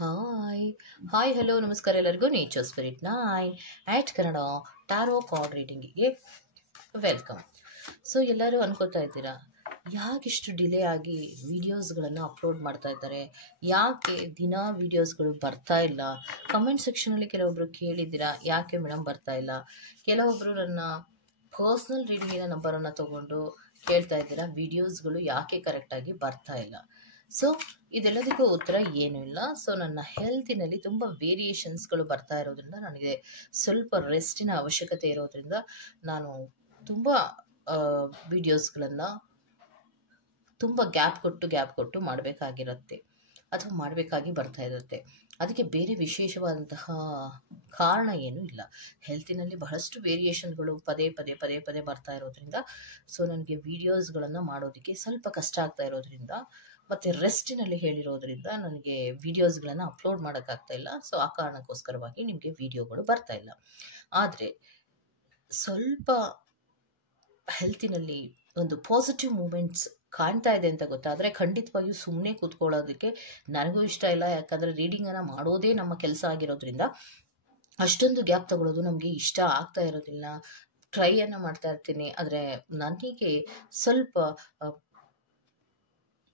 Hi hi hello ನಮಸ್ಕಾರ ಎಲ್ಲರಿಗೂ nature spirit nine at Kannada tarot card ರೀಡಿಂಗಿಗೆ ವೆಲ್ಕಮ್. ಸೊ ಎಲ್ಲರೂ ಅನ್ಕೋತಾ ಇದ್ದೀರಾ, ಯಾಕಿಷ್ಟು ಡಿಲೇ ಆಗಿ ವೀಡಿಯೋಸ್ಗಳನ್ನು ಅಪ್ಲೋಡ್ ಮಾಡ್ತಾ ಇದ್ದಾರೆ, ಯಾಕೆ ದಿನ ವೀಡಿಯೋಸ್ಗಳು ಬರ್ತಾ ಇಲ್ಲ? ಕಮೆಂಟ್ ಸೆಕ್ಷನಲ್ಲಿ ಕೆಲವೊಬ್ರು ಕೇಳಿದ್ದೀರಾ ಯಾಕೆ ಮೇಡಮ್ ಬರ್ತಾ ಇಲ್ಲ. ಕೆಲವೊಬ್ರು ನನ್ನ ಪರ್ಸ್ನಲ್ ರೀಡಿಂಗಿನ ನಂಬರನ್ನು ತಗೊಂಡು ಕೇಳ್ತಾ ಇದ್ದೀರಾ ವೀಡಿಯೋಸ್ಗಳು ಯಾಕೆ ಕರೆಕ್ಟಾಗಿ ಬರ್ತಾ ಇಲ್ಲ. ಸೊ ಇದೆಲ್ಲದಕ್ಕೂ ಉತ್ತರ ಏನೂ ಇಲ್ಲ. ಸೊ ನನ್ನ ಹೆಲ್ತಿನಲ್ಲಿ ತುಂಬ ವೇರಿಯೇಷನ್ಸ್ಗಳು ಬರ್ತಾ ಇರೋದ್ರಿಂದ ನನಗೆ ಸ್ವಲ್ಪ ರೆಸ್ಟಿನ ಅವಶ್ಯಕತೆ ಇರೋದ್ರಿಂದ ನಾನು ತುಂಬ ವೀಡಿಯೋಸ್ಗಳನ್ನು ತುಂಬ ಗ್ಯಾಪ್ ಕೊಟ್ಟು ಮಾಡಬೇಕಾಗಿರುತ್ತೆ ಅಥವಾ ಮಾಡಬೇಕಾಗಿ ಬರ್ತಾ ಇರುತ್ತೆ. ಅದಕ್ಕೆ ಬೇರೆ ವಿಶೇಷವಾದಂತಹ ಕಾರಣ ಏನೂ ಇಲ್ಲ. ಹೆಲ್ತಿನಲ್ಲಿ ಬಹಳಷ್ಟು ವೇರಿಯೇಷನ್ಗಳು ಪದೇ ಪದೇ ಬರ್ತಾ ಇರೋದ್ರಿಂದ ಸೊ ನನಗೆ ವೀಡಿಯೋಸ್ಗಳನ್ನು ಮಾಡೋದಕ್ಕೆ ಸ್ವಲ್ಪ ಕಷ್ಟ ಆಗ್ತಾ ಇರೋದ್ರಿಂದ ಮತ್ತು ರೆಸ್ಟಿನಲ್ಲಿ ಹೇಳಿರೋದ್ರಿಂದ ನನಗೆ ವೀಡಿಯೋಸ್ಗಳನ್ನು ಅಪ್ಲೋಡ್ ಮಾಡೋಕ್ಕಾಗ್ತಾ ಇಲ್ಲ. ಸೊ ಆ ಕಾರಣಕ್ಕೋಸ್ಕರವಾಗಿ ನಿಮಗೆ ವೀಡಿಯೋಗಳು ಬರ್ತಾ ಇಲ್ಲ. ಆದರೆ ಸ್ವಲ್ಪ ಹೆಲ್ತಿನಲ್ಲಿ ಒಂದು ಪಾಸಿಟಿವ್ ಮೂಮೆಂಟ್ಸ್ ಕಾಣ್ತಾ ಇದೆ ಅಂತ ಗೊತ್ತಾದರೆ ಖಂಡಿತವಾಗಿಯೂ ಸುಮ್ಮನೆ ಕೂತ್ಕೊಳ್ಳೋದಕ್ಕೆ ನನಗೂ ಇಷ್ಟ ಇಲ್ಲ. ಯಾಕಂದರೆ ರೀಡಿಂಗನ್ನು ಮಾಡೋದೇ ನಮ್ಮ ಕೆಲಸ ಆಗಿರೋದ್ರಿಂದ ಅಷ್ಟೊಂದು ಗ್ಯಾಪ್ ತಗೊಳ್ಳೋದು ನಮಗೆ ಇಷ್ಟ ಆಗ್ತಾ ಇರೋದಿಲ್ಲ. ಟ್ರೈಯನ್ನು ಮಾಡ್ತಾ ಇರ್ತೀನಿ, ಆದರೆ ನನಗೆ ಸ್ವಲ್ಪ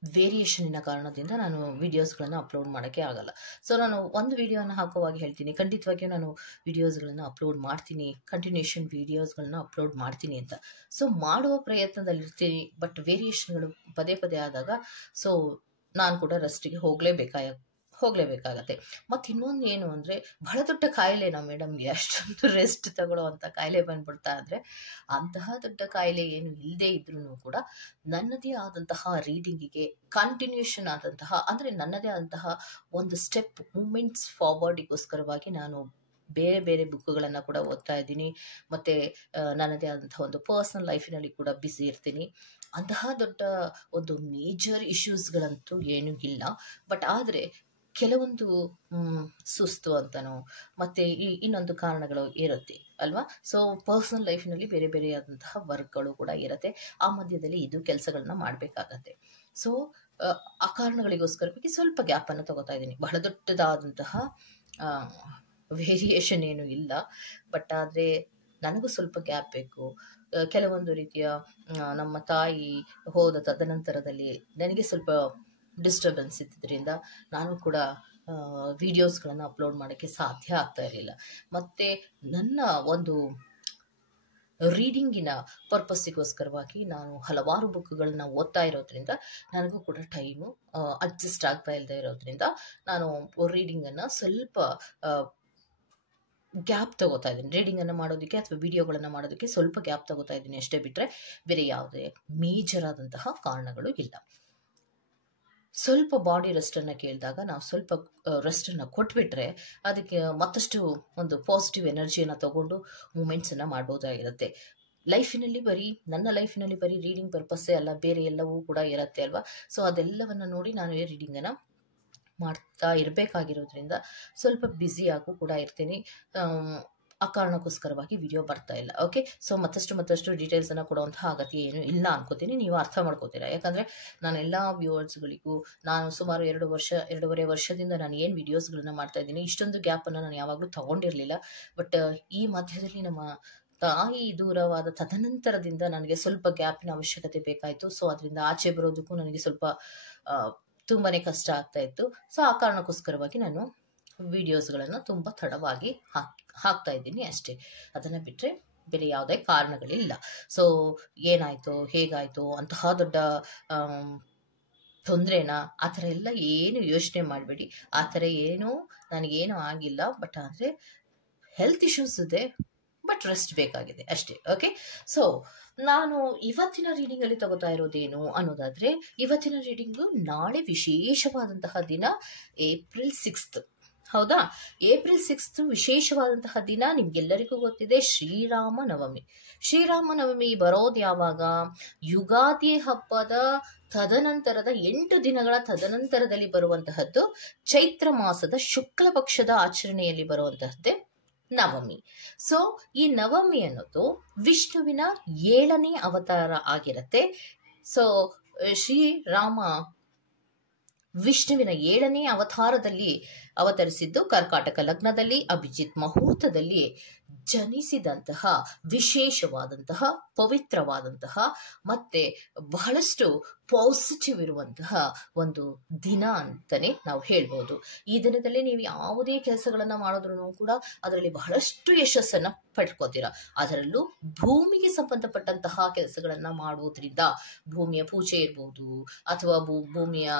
ವೇರಿಯೇಷನಿನ ಕಾರಣದಿಂದ ನಾನು ವೀಡಿಯೋಸ್ಗಳನ್ನು ಅಪ್ಲೋಡ್ ಮಾಡೋಕ್ಕೆ ಆಗಲ್ಲ. ಸೊ ನಾನು ಒಂದು ವೀಡಿಯೋನ ಹಾಕುವಾಗ ಹೇಳ್ತೀನಿ, ಖಂಡಿತವಾಗಿಯೂ ನಾನು ವೀಡಿಯೋಸ್ಗಳನ್ನು ಅಪ್ಲೋಡ್ ಮಾಡ್ತೀನಿ, ಕಂಟಿನ್ಯೂಷನ್ ವೀಡಿಯೋಸ್ಗಳನ್ನ ಅಪ್ಲೋಡ್ ಮಾಡ್ತೀನಿ ಅಂತ. ಸೊ ಮಾಡುವ ಪ್ರಯತ್ನದಲ್ಲಿರ್ತೀನಿ, ಬಟ್ ವೇರಿಯೇಷನ್ಗಳು ಪದೇ ಆದಾಗ ಸೊ ನಾನು ಕೂಡ ರೆಸ್ಟಿಗೆ ಹೋಗಲೇಬೇಕಾಗತ್ತೆ. ಮತ್ತು ಇನ್ನೊಂದು ಏನು ಅಂದರೆ, ಬಹಳ ದೊಡ್ಡ ಕಾಯಿಲೆನಾ ಮೇಡಮ್ಗೆ ಅಷ್ಟೊಂದು ರೆಸ್ಟ್ ತಗೊಳ್ಳೋ ಅಂಥ ಕಾಯಿಲೆ ಬಂದ್ಬಿಡ್ತಾ ಅಂದರೆ, ಅಂತಹ ದೊಡ್ಡ ಕಾಯಿಲೆ ಏನು ಇಲ್ಲದೇ ಇದ್ರೂ ಕೂಡ ನನ್ನದೇ ಆದಂತಹ ರೀಡಿಂಗಿಗೆ ಕಂಟಿನ್ಯೂಷನ್ ಆದಂತಹ ಅಂದರೆ ನನ್ನದೇ ಆದಂತಹ ಒಂದು ಸ್ಟೆಪ್ ಮೂಮೆಂಟ್ಸ್ ಫಾರ್ವರ್ಡಿಗೋಸ್ಕರವಾಗಿ ನಾನು ಬೇರೆ ಬುಕ್ಗಳನ್ನು ಕೂಡ ಓದ್ತಾ ಇದ್ದೀನಿ. ಮತ್ತು ನನ್ನದೇ ಆದಂತಹ ಒಂದು ಪರ್ಸ್ನಲ್ ಲೈಫಿನಲ್ಲಿ ಕೂಡ ಬ್ಯುಸಿ ಇರ್ತೀನಿ. ಅಂತಹ ದೊಡ್ಡ ಒಂದು ಮೇಜರ್ ಇಶ್ಯೂಸ್ಗಳಂತೂ ಏನೂ ಇಲ್ಲ. ಬಟ್ ಆದರೆ ಕೆಲವೊಂದು ಸುಸ್ತು ಅಂತನೋ ಮತ್ತು ಇನ್ನೊಂದು ಕಾರಣಗಳು ಇರುತ್ತೆ ಅಲ್ವಾ. ಸೊ ಪರ್ಸ್ನಲ್ ಲೈಫಿನಲ್ಲಿ ಬೇರೆ ಆದಂತಹ ವರ್ಕ್ಗಳು ಕೂಡ ಇರುತ್ತೆ. ಆ ಮಧ್ಯದಲ್ಲಿ ಇದು ಕೆಲಸಗಳನ್ನ ಮಾಡಬೇಕಾಗತ್ತೆ. ಸೊ ಆ ಕಾರಣಗಳಿಗೋಸ್ಕರವಾಗಿ ಸ್ವಲ್ಪ ಗ್ಯಾಪನ್ನು ತಗೋತಾ ಇದ್ದೀನಿ. ಬಹಳ ದೊಡ್ಡದಾದಂತಹ ವೇರಿಯೇಷನ್ ಏನೂ ಇಲ್ಲ. ಬಟ್ ಆದರೆ ನನಗೂ ಸ್ವಲ್ಪ ಗ್ಯಾಪ್ ಬೇಕು. ಕೆಲವೊಂದು ರೀತಿಯ ನಮ್ಮ ತಾಯಿ ಹೋದ ತದನಂತರದಲ್ಲಿ ನನಗೆ ಸ್ವಲ್ಪ ಡಿಸ್ಟರ್ಬೆನ್ಸ್ ಇದ್ದಿದ್ದರಿಂದ ನಾನು ಕೂಡ ವೀಡಿಯೋಸ್ಗಳನ್ನು ಅಪ್ಲೋಡ್ ಮಾಡೋಕ್ಕೆ ಸಾಧ್ಯ ಆಗ್ತಾ ಇರಲಿಲ್ಲ. ಮತ್ತು ನನ್ನ ಒಂದು ರೀಡಿಂಗಿನ ಪರ್ಪಸ್ಸಿಗೋಸ್ಕರವಾಗಿ ನಾನು ಹಲವಾರು ಬುಕ್ಗಳನ್ನ ಓದ್ತಾ ಇರೋದ್ರಿಂದ ನನಗೂ ಕೂಡ ಟೈಮು ಅಡ್ಜಸ್ಟ್ ಆಗ್ತಾ ಇಲ್ಲದೆ ಇರೋದ್ರಿಂದ ನಾನು ರೀಡಿಂಗನ್ನು ಸ್ವಲ್ಪ ಗ್ಯಾಪ್ ತಗೋತಾ ಇದ್ದೀನಿ. ರೀಡಿಂಗನ್ನು ಮಾಡೋದಕ್ಕೆ ಅಥವಾ ವಿಡಿಯೋಗಳನ್ನು ಮಾಡೋದಕ್ಕೆ ಸ್ವಲ್ಪ ಗ್ಯಾಪ್ ತಗೋತಾ ಇದ್ದೀನಿ ಅಷ್ಟೇ, ಬಿಟ್ಟರೆ ಬೇರೆ ಯಾವುದೇ ಮೇಜರ್ ಆದಂತಹ ಕಾರಣಗಳು ಇಲ್ಲ. ಸ್ವಲ್ಪ ಬಾಡಿ ರೆಸ್ಟನ್ನು ಕೇಳಿದಾಗ ನಾವು ಸ್ವಲ್ಪ ರೆಸ್ಟನ್ನು ಕೊಟ್ಬಿಟ್ರೆ ಅದಕ್ಕೆ ಮತ್ತಷ್ಟು ಒಂದು ಪಾಸಿಟಿವ್ ಎನರ್ಜಿಯನ್ನು ತಗೊಂಡು ಮೂಮೆಂಟ್ಸನ್ನು ಮಾಡ್ಬೋದಾಗಿರುತ್ತೆ. ನನ್ನ ಲೈಫಿನಲ್ಲಿ ಬರೀ ರೀಡಿಂಗ್ ಪರ್ಪಸ್ಸೇ ಅಲ್ಲ, ಬೇರೆ ಎಲ್ಲವೂ ಕೂಡ ಇರುತ್ತೆ ಅಲ್ವಾ. ಸೊ ಅದೆಲ್ಲವನ್ನು ನೋಡಿ ನಾನು ರೀಡಿಂಗನ್ನು ಮಾಡ್ತಾ ಇರಬೇಕಾಗಿರೋದ್ರಿಂದ ಸ್ವಲ್ಪ ಬ್ಯುಸಿಯಾಗೂ ಕೂಡ ಇರ್ತೀನಿ. ಆ ಕಾರಣಕ್ಕೋಸ್ಕರವಾಗಿ ವಿಡಿಯೋ ಬರ್ತಾ ಇಲ್ಲ. ಓಕೆ, ಸೊ ಮತ್ತಷ್ಟು ಡೀಟೇಲ್ಸನ್ನು ಕೊಡುವಂತಹ ಅಗತ್ಯ ಏನು ಇಲ್ಲ ಅನ್ಕೋತೀನಿ. ನೀವು ಅರ್ಥ ಮಾಡ್ಕೋತೀರಾ. ಯಾಕಂದರೆ ನಾನು ಎಲ್ಲ ವ್ಯೂವರ್ಸ್ಗಳಿಗೂ ನಾನು ಸುಮಾರು 2.5 ವರ್ಷದಿಂದ ನಾನು ಏನು ವೀಡಿಯೋಸ್ಗಳನ್ನ ಮಾಡ್ತಾ ಇದ್ದೀನಿ, ಇಷ್ಟೊಂದು ಗ್ಯಾಪನ್ನು ನಾನು ಯಾವಾಗಲೂ ತೊಗೊಂಡಿರಲಿಲ್ಲ. ಬಟ್ ಈ ಮಧ್ಯದಲ್ಲಿ ನಮ್ಮ ತಾಯಿ ದೂರವಾದ ತದನಂತರದಿಂದ ನನಗೆ ಸ್ವಲ್ಪ ಗ್ಯಾಪಿನ ಅವಶ್ಯಕತೆ ಬೇಕಾಯಿತು. ಸೊ ಅದರಿಂದ ಆಚೆ ಬರೋದಕ್ಕೂ ನನಗೆ ಸ್ವಲ್ಪ ತುಂಬಾ ಕಷ್ಟ ಆಗ್ತಾ ಇತ್ತು. ಸೊ ಆ ಕಾರಣಕ್ಕೋಸ್ಕರವಾಗಿ ನಾನು ವೀಡಿಯೋಸ್ಗಳನ್ನು ತುಂಬ ತಡವಾಗಿ ಹಾಕ್ತಾ ಇದ್ದೀನಿ ಅಷ್ಟೇ. ಅದನ್ನು ಬಿಟ್ಟರೆ ಬೇರೆ ಯಾವುದೇ ಕಾರಣಗಳಿಲ್ಲ. ಸೊ ಏನಾಯಿತು ಹೇಗಾಯಿತು ಅಂತಹ ದೊಡ್ಡ ತೊಂದರೆನಾ ಆ ಥರ ಎಲ್ಲ ಏನು ಯೋಚನೆ ಮಾಡಬೇಡಿ. ಆ ಥರ ನನಗೇನು ಆಗಿಲ್ಲ. ಬಟ್ ಆದರೆ ಹೆಲ್ತ್ ಇಶ್ಯೂಸ್ ಇದೆ, ಬಟ್ ರೆಸ್ಟ್ ಬೇಕಾಗಿದೆ ಅಷ್ಟೇ. ಓಕೆ, ಸೊ ನಾನು ಇವತ್ತಿನ ರೀಡಿಂಗಲ್ಲಿ ತಗೋತಾ ಇರೋದೇನು ಅನ್ನೋದಾದರೆ, ಇವತ್ತಿನ ರೀಡಿಂಗು ನಾಳೆ ವಿಶೇಷವಾದಂತಹ ದಿನ ಏಪ್ರಿಲ್ 6. ಹೌದಾ, ಏಪ್ರಿಲ್ 6 ವಿಶೇಷವಾದಂತಹ ದಿನ. ನಿಮ್ಗೆಲ್ಲರಿಗೂ ಗೊತ್ತಿದೆ ಶ್ರೀರಾಮನವಮಿ. ಶ್ರೀರಾಮನವಮಿ ಬರೋದು ಯಾವಾಗ? ಯುಗಾದಿ ಹಬ್ಬದ ತದನಂತರದ 8 ದಿನಗಳ ತದನಂತರದಲ್ಲಿ ಬರುವಂತಹದ್ದು. ಚೈತ್ರ ಮಾಸದ ಶುಕ್ಲ ಪಕ್ಷದ ಆಚರಣೆಯಲ್ಲಿ ಬರುವಂತಹದ್ದೇ ನವಮಿ. ಸೊ ಈ ನವಮಿ ಅನ್ನೋದು ವಿಷ್ಣುವಿನ 7ನೇ ಅವತಾರ ಆಗಿರುತ್ತೆ. ಸೊ ಶ್ರೀರಾಮ ವಿಷ್ಣುವಿನ 7ನೇ ಅವತಾರದಲ್ಲಿ ಅವತರಿಸಿದ್ದು ಕರ್ಕಾಟಕ ಲಗ್ನದಲ್ಲಿ ಅಭಿಜಿತ್ ಮುಹೂರ್ತದಲ್ಲಿ ಜನಿಸಿದಂತಹ ವಿಶೇಷವಾದಂತಹ ಪವಿತ್ರವಾದಂತಹ ಮತ್ತೆ ಬಹಳಷ್ಟು ಪಾಸಿಟಿವ್ ಇರುವಂತಹ ಒಂದು ದಿನ ಅಂತಾನೆ ನಾವು ಹೇಳ್ಬೋದು. ಈ ದಿನದಲ್ಲಿ ನೀವು ಯಾವುದೇ ಕೆಲಸಗಳನ್ನ ಮಾಡಿದ್ರು ಕೂಡ ಅದರಲ್ಲಿ ಬಹಳಷ್ಟು ಯಶಸ್ಸನ್ನ ಪಡ್ಕೋತೀರಾ. ಅದರಲ್ಲೂ ಭೂಮಿಗೆ ಸಂಬಂಧಪಟ್ಟಂತಹ ಕೆಲಸಗಳನ್ನ ಮಾಡುವುದರಿಂದ ಭೂಮಿಯ ಪೂಜೆ ಇರಬಹುದು, ಅಥವಾ ಭೂಮಿಯ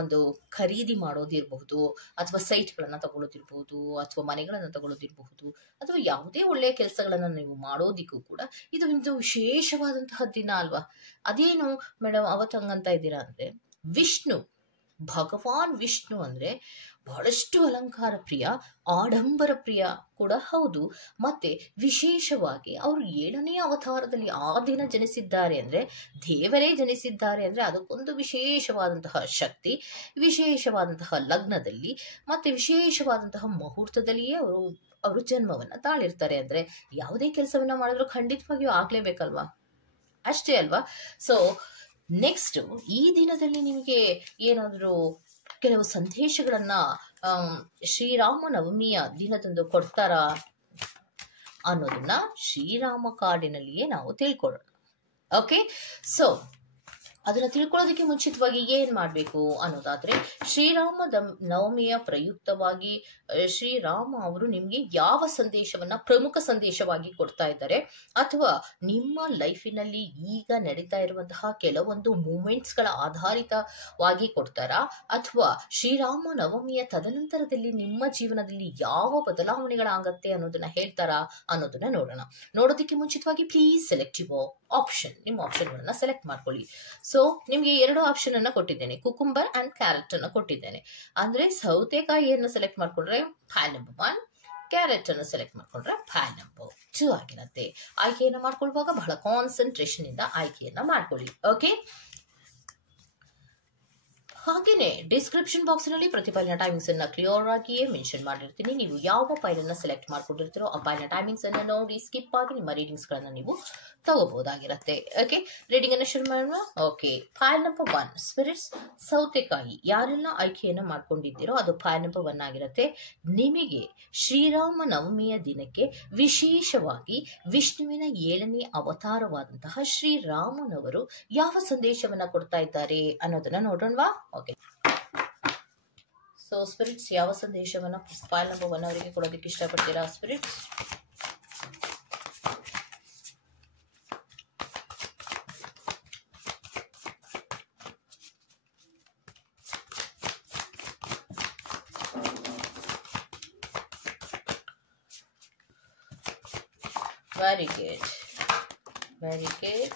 ಒಂದು ಖರೀದಿ ಮಾಡೋದಿರಬಹುದು, ಅಥವಾ ಸೈಟ್ಗಳನ್ನ ತಗೊಳ್ಳೋದಿರ್ಬಹುದು, ಅಥವಾ ಮನೆಗಳನ್ನ ತಗೊಳ್ಳೋದಿರಬಹುದು, ಅಥವಾ ಯಾವುದೇ ಒಳ್ಳೆಯ ಕೆಲಸಗಳನ್ನ ನೀವು ಮಾಡೋದಿಕ್ಕೂ ಕೂಡ ಇದು ಒಂದು ವಿಶೇಷವಾದಂತಹ ದಿನ ಅಲ್ವಾ. ಅದೇನು ಮೇಡಮ್ ಅವತ್ತಂಗಂತ ಇದ್ದೀರಾ ಅಂದ್ರೆ, ವಿಷ್ಣು ಭಗವಾನ್ ವಿಷ್ಣು ಅಂದ್ರೆ ಬಹಳಷ್ಟು ಅಲಂಕಾರ ಪ್ರಿಯ, ಆಡಂಬರ ಪ್ರಿಯ ಕೂಡ ಹೌದು. ಮತ್ತೆ ವಿಶೇಷವಾಗಿ ಅವರು 7ನೇ ಅವತಾರದಲ್ಲಿ ಆ ದಿನ ಜನಿಸಿದ್ದಾರೆ ಅಂದ್ರೆ, ದೇವರೇ ಜನಿಸಿದ್ದಾರೆ ಅಂದ್ರೆ ಅದಕ್ಕೊಂದು ವಿಶೇಷವಾದಂತಹ ಶಕ್ತಿ, ವಿಶೇಷವಾದಂತಹ ಲಗ್ನದಲ್ಲಿ ಮತ್ತೆ ವಿಶೇಷವಾದಂತಹ ಮುಹೂರ್ತದಲ್ಲಿಯೇ ಅವರು ಜನ್ಮವನ್ನ ತಾಳಿರ್ತಾರೆ ಅಂದ್ರೆ ಯಾವುದೇ ಕೆಲಸವನ್ನ ಮಾಡಿದ್ರು ಖಂಡಿತವಾಗಿಯೂ ಆಗ್ಲೇಬೇಕಲ್ವಾ, ಅಷ್ಟೇ ಅಲ್ವಾ. ಸೊ ನೆಕ್ಸ್ಟ್ ಈ ದಿನದಲ್ಲಿ ನಿಮಗೆ ಏನಾದರೂ ಕೆಲವು ಸಂದೇಶಗಳನ್ನ ಶ್ರೀರಾಮ ನವಮಿಯ ದಿನದಂದು ಕೊಡ್ತಾರಾ ಅನ್ನೋದನ್ನ ಶ್ರೀರಾಮ ಕಾರ್ಡಿನಲ್ಲಿಯೇ ನಾವು ತಿಳ್ಕೊಳ್ಳೋಣ. ಓಕೆ, ಸೊ ಅದನ್ನ ತಿಳ್ಕೊಳ್ಳೋದಕ್ಕೆ ಮುಂಚಿತವಾಗಿ ಏನ್ ಮಾಡ್ಬೇಕು ಅನ್ನೋದಾದ್ರೆ, ಶ್ರೀರಾಮ ನವಮಿಯ ಪ್ರಯುಕ್ತವಾಗಿ ಶ್ರೀರಾಮ ಅವರು ನಿಮ್ಗೆ ಯಾವ ಸಂದೇಶವನ್ನ ಪ್ರಮುಖ ಸಂದೇಶವಾಗಿ ಕೊಡ್ತಾ ಇದ್ದಾರೆ, ಅಥವಾ ನಿಮ್ಮ ಲೈಫಿನಲ್ಲಿ ಈಗ ನಡೀತಾ ಇರುವಂತಹ ಕೆಲವೊಂದು ಮೂಮೆಂಟ್ಸ್ ಗಳ ಆಧಾರಿತವಾಗಿ ಕೊಡ್ತಾರಾ, ಅಥವಾ ಶ್ರೀರಾಮ ನವಮಿಯ ತದನಂತರದಲ್ಲಿ ನಿಮ್ಮ ಜೀವನದಲ್ಲಿ ಯಾವ ಬದಲಾವಣೆಗಳಾಗತ್ತೆ ಅನ್ನೋದನ್ನ ಹೇಳ್ತಾರಾ ಅನ್ನೋದನ್ನ ನೋಡೋಣ. ನೋಡೋದಕ್ಕೆ ಮುಂಚಿತವಾಗಿ ಪ್ಲೀಸ್ ಸೆಲೆಕ್ಟ್ ಯುವರ್ ಆಪ್ಷನ್, ನಿಮ್ಮ ಆಪ್ಷನ್ಗಳನ್ನ ಸೆಲೆಕ್ಟ್ ಮಾಡ್ಕೊಳ್ಳಿ. ಸೊ ನಿಮ್ಗೆ 2 ಆಪ್ಷನ್ ಅನ್ನ ಕೊಟ್ಟಿದ್ದೇನೆ, ಕುಕುಂಬರ್ ಅಂಡ್ ಕ್ಯಾರೆಟ್ ಅನ್ನ ಕೊಟ್ಟಿದ್ದೇನೆ. ಅಂದ್ರೆ ಸೌತೆಕಾಯಿಯನ್ನು ಸೆಲೆಕ್ಟ್ ಮಾಡ್ಕೊಂಡ್ರೆ ಫೈಲ್ ನಂಬರ್ 1, ಕ್ಯಾರೆಟ್ ಅನ್ನು ಸೆಲೆಕ್ಟ್ ಮಾಡ್ಕೊಂಡ್ರೆ ಫೈಲ್ ನಂಬರ್ 2 ಆಗಿರುತ್ತೆ. ಆಯ್ಕೆಯನ್ನ ಮಾಡ್ಕೊಳ್ಳುವಾಗ ಬಹಳ ಕಾನ್ಸಂಟ್ರೇಷನ್ ಇಂದ ಆಯ್ಕೆಯನ್ನ ಮಾಡ್ಕೊಳ್ಳಿ. ಓಕೆ, ಹಾಗೇನೆ ಡಿಸ್ಕ್ರಿಪ್ಷನ್ ಬಾಕ್ಸ್ ನಲ್ಲಿ ಪ್ರತಿ ಫೈಲ್ನ ಟೈಮಿಂಗ್ಸ್ ಅನ್ನ ಕ್ಲಿಯರ್ ಆಗಿಯೇ ಮೆನ್ಷನ್ ಮಾಡಿರ್ತೀನಿ. ನೀವು ಯಾವ ಫೈಲ್ ಅನ್ನ ಸೆಲೆಕ್ಟ್ ಮಾಡ್ಕೊಂಡಿರ್ತೀರೋ ಆ ಫೈಲ್ನ ಟೈಮಿಂಗ್ಸ್ ಅನ್ನ ನೋಡಿ ಸ್ಕಿಪ್ ಆಗಿ ನಿಮ್ಮ ರೀಡಿಂಗ್ಸ್ ಗಳನ್ನ ನೀವು ತಗೋಬಹುದಾಗಿರುತ್ತೆ. ಓಕೆ, ರೀಡಿಂಗ್ ಅನ್ನ ಶುರು ಮಾಡೋಣ. ಓಕೆ, ಫೈಲ್ ನಂಬರ್ 1 ಸ್ಪಿರಿಟ್ಸ್ ಸೌತೆಕಾಯಿ. ಯಾರೆಲ್ಲ ಆಯ್ಕೆಯನ್ನ ಮಾಡ್ಕೊಂಡಿದ್ದೀರೋ ಅದು ಫೈಲ್ ನಂಬರ್ 1 ಆಗಿರುತ್ತೆ. ನಿಮಗೆ ಶ್ರೀರಾಮ ನವಮಿಯ ದಿನಕ್ಕೆ ವಿಶೇಷವಾಗಿ ವಿಷ್ಣುವಿನ 7ನೇ ಅವತಾರವಾದಂತಹ ಶ್ರೀರಾಮನವರು ಯಾವ ಸಂದೇಶವನ್ನ ಕೊಡ್ತಾ ಇದ್ದಾರೆ ಅನ್ನೋದನ್ನ ನೋಡೋಣವಾ. ಓಕೆ, ಸೊ ಸ್ಪಿರಿಟ್ಸ್ ಯಾವ ಸಂದೇಶವನ್ನ ಫೈಲ್ ನಂಬರ್ 1 ಅವರಿಗೆ ಕೊಡೋದಕ್ಕೆ ಇಷ್ಟಪಡ್ತೀರಾ spirits? Very good. Very good.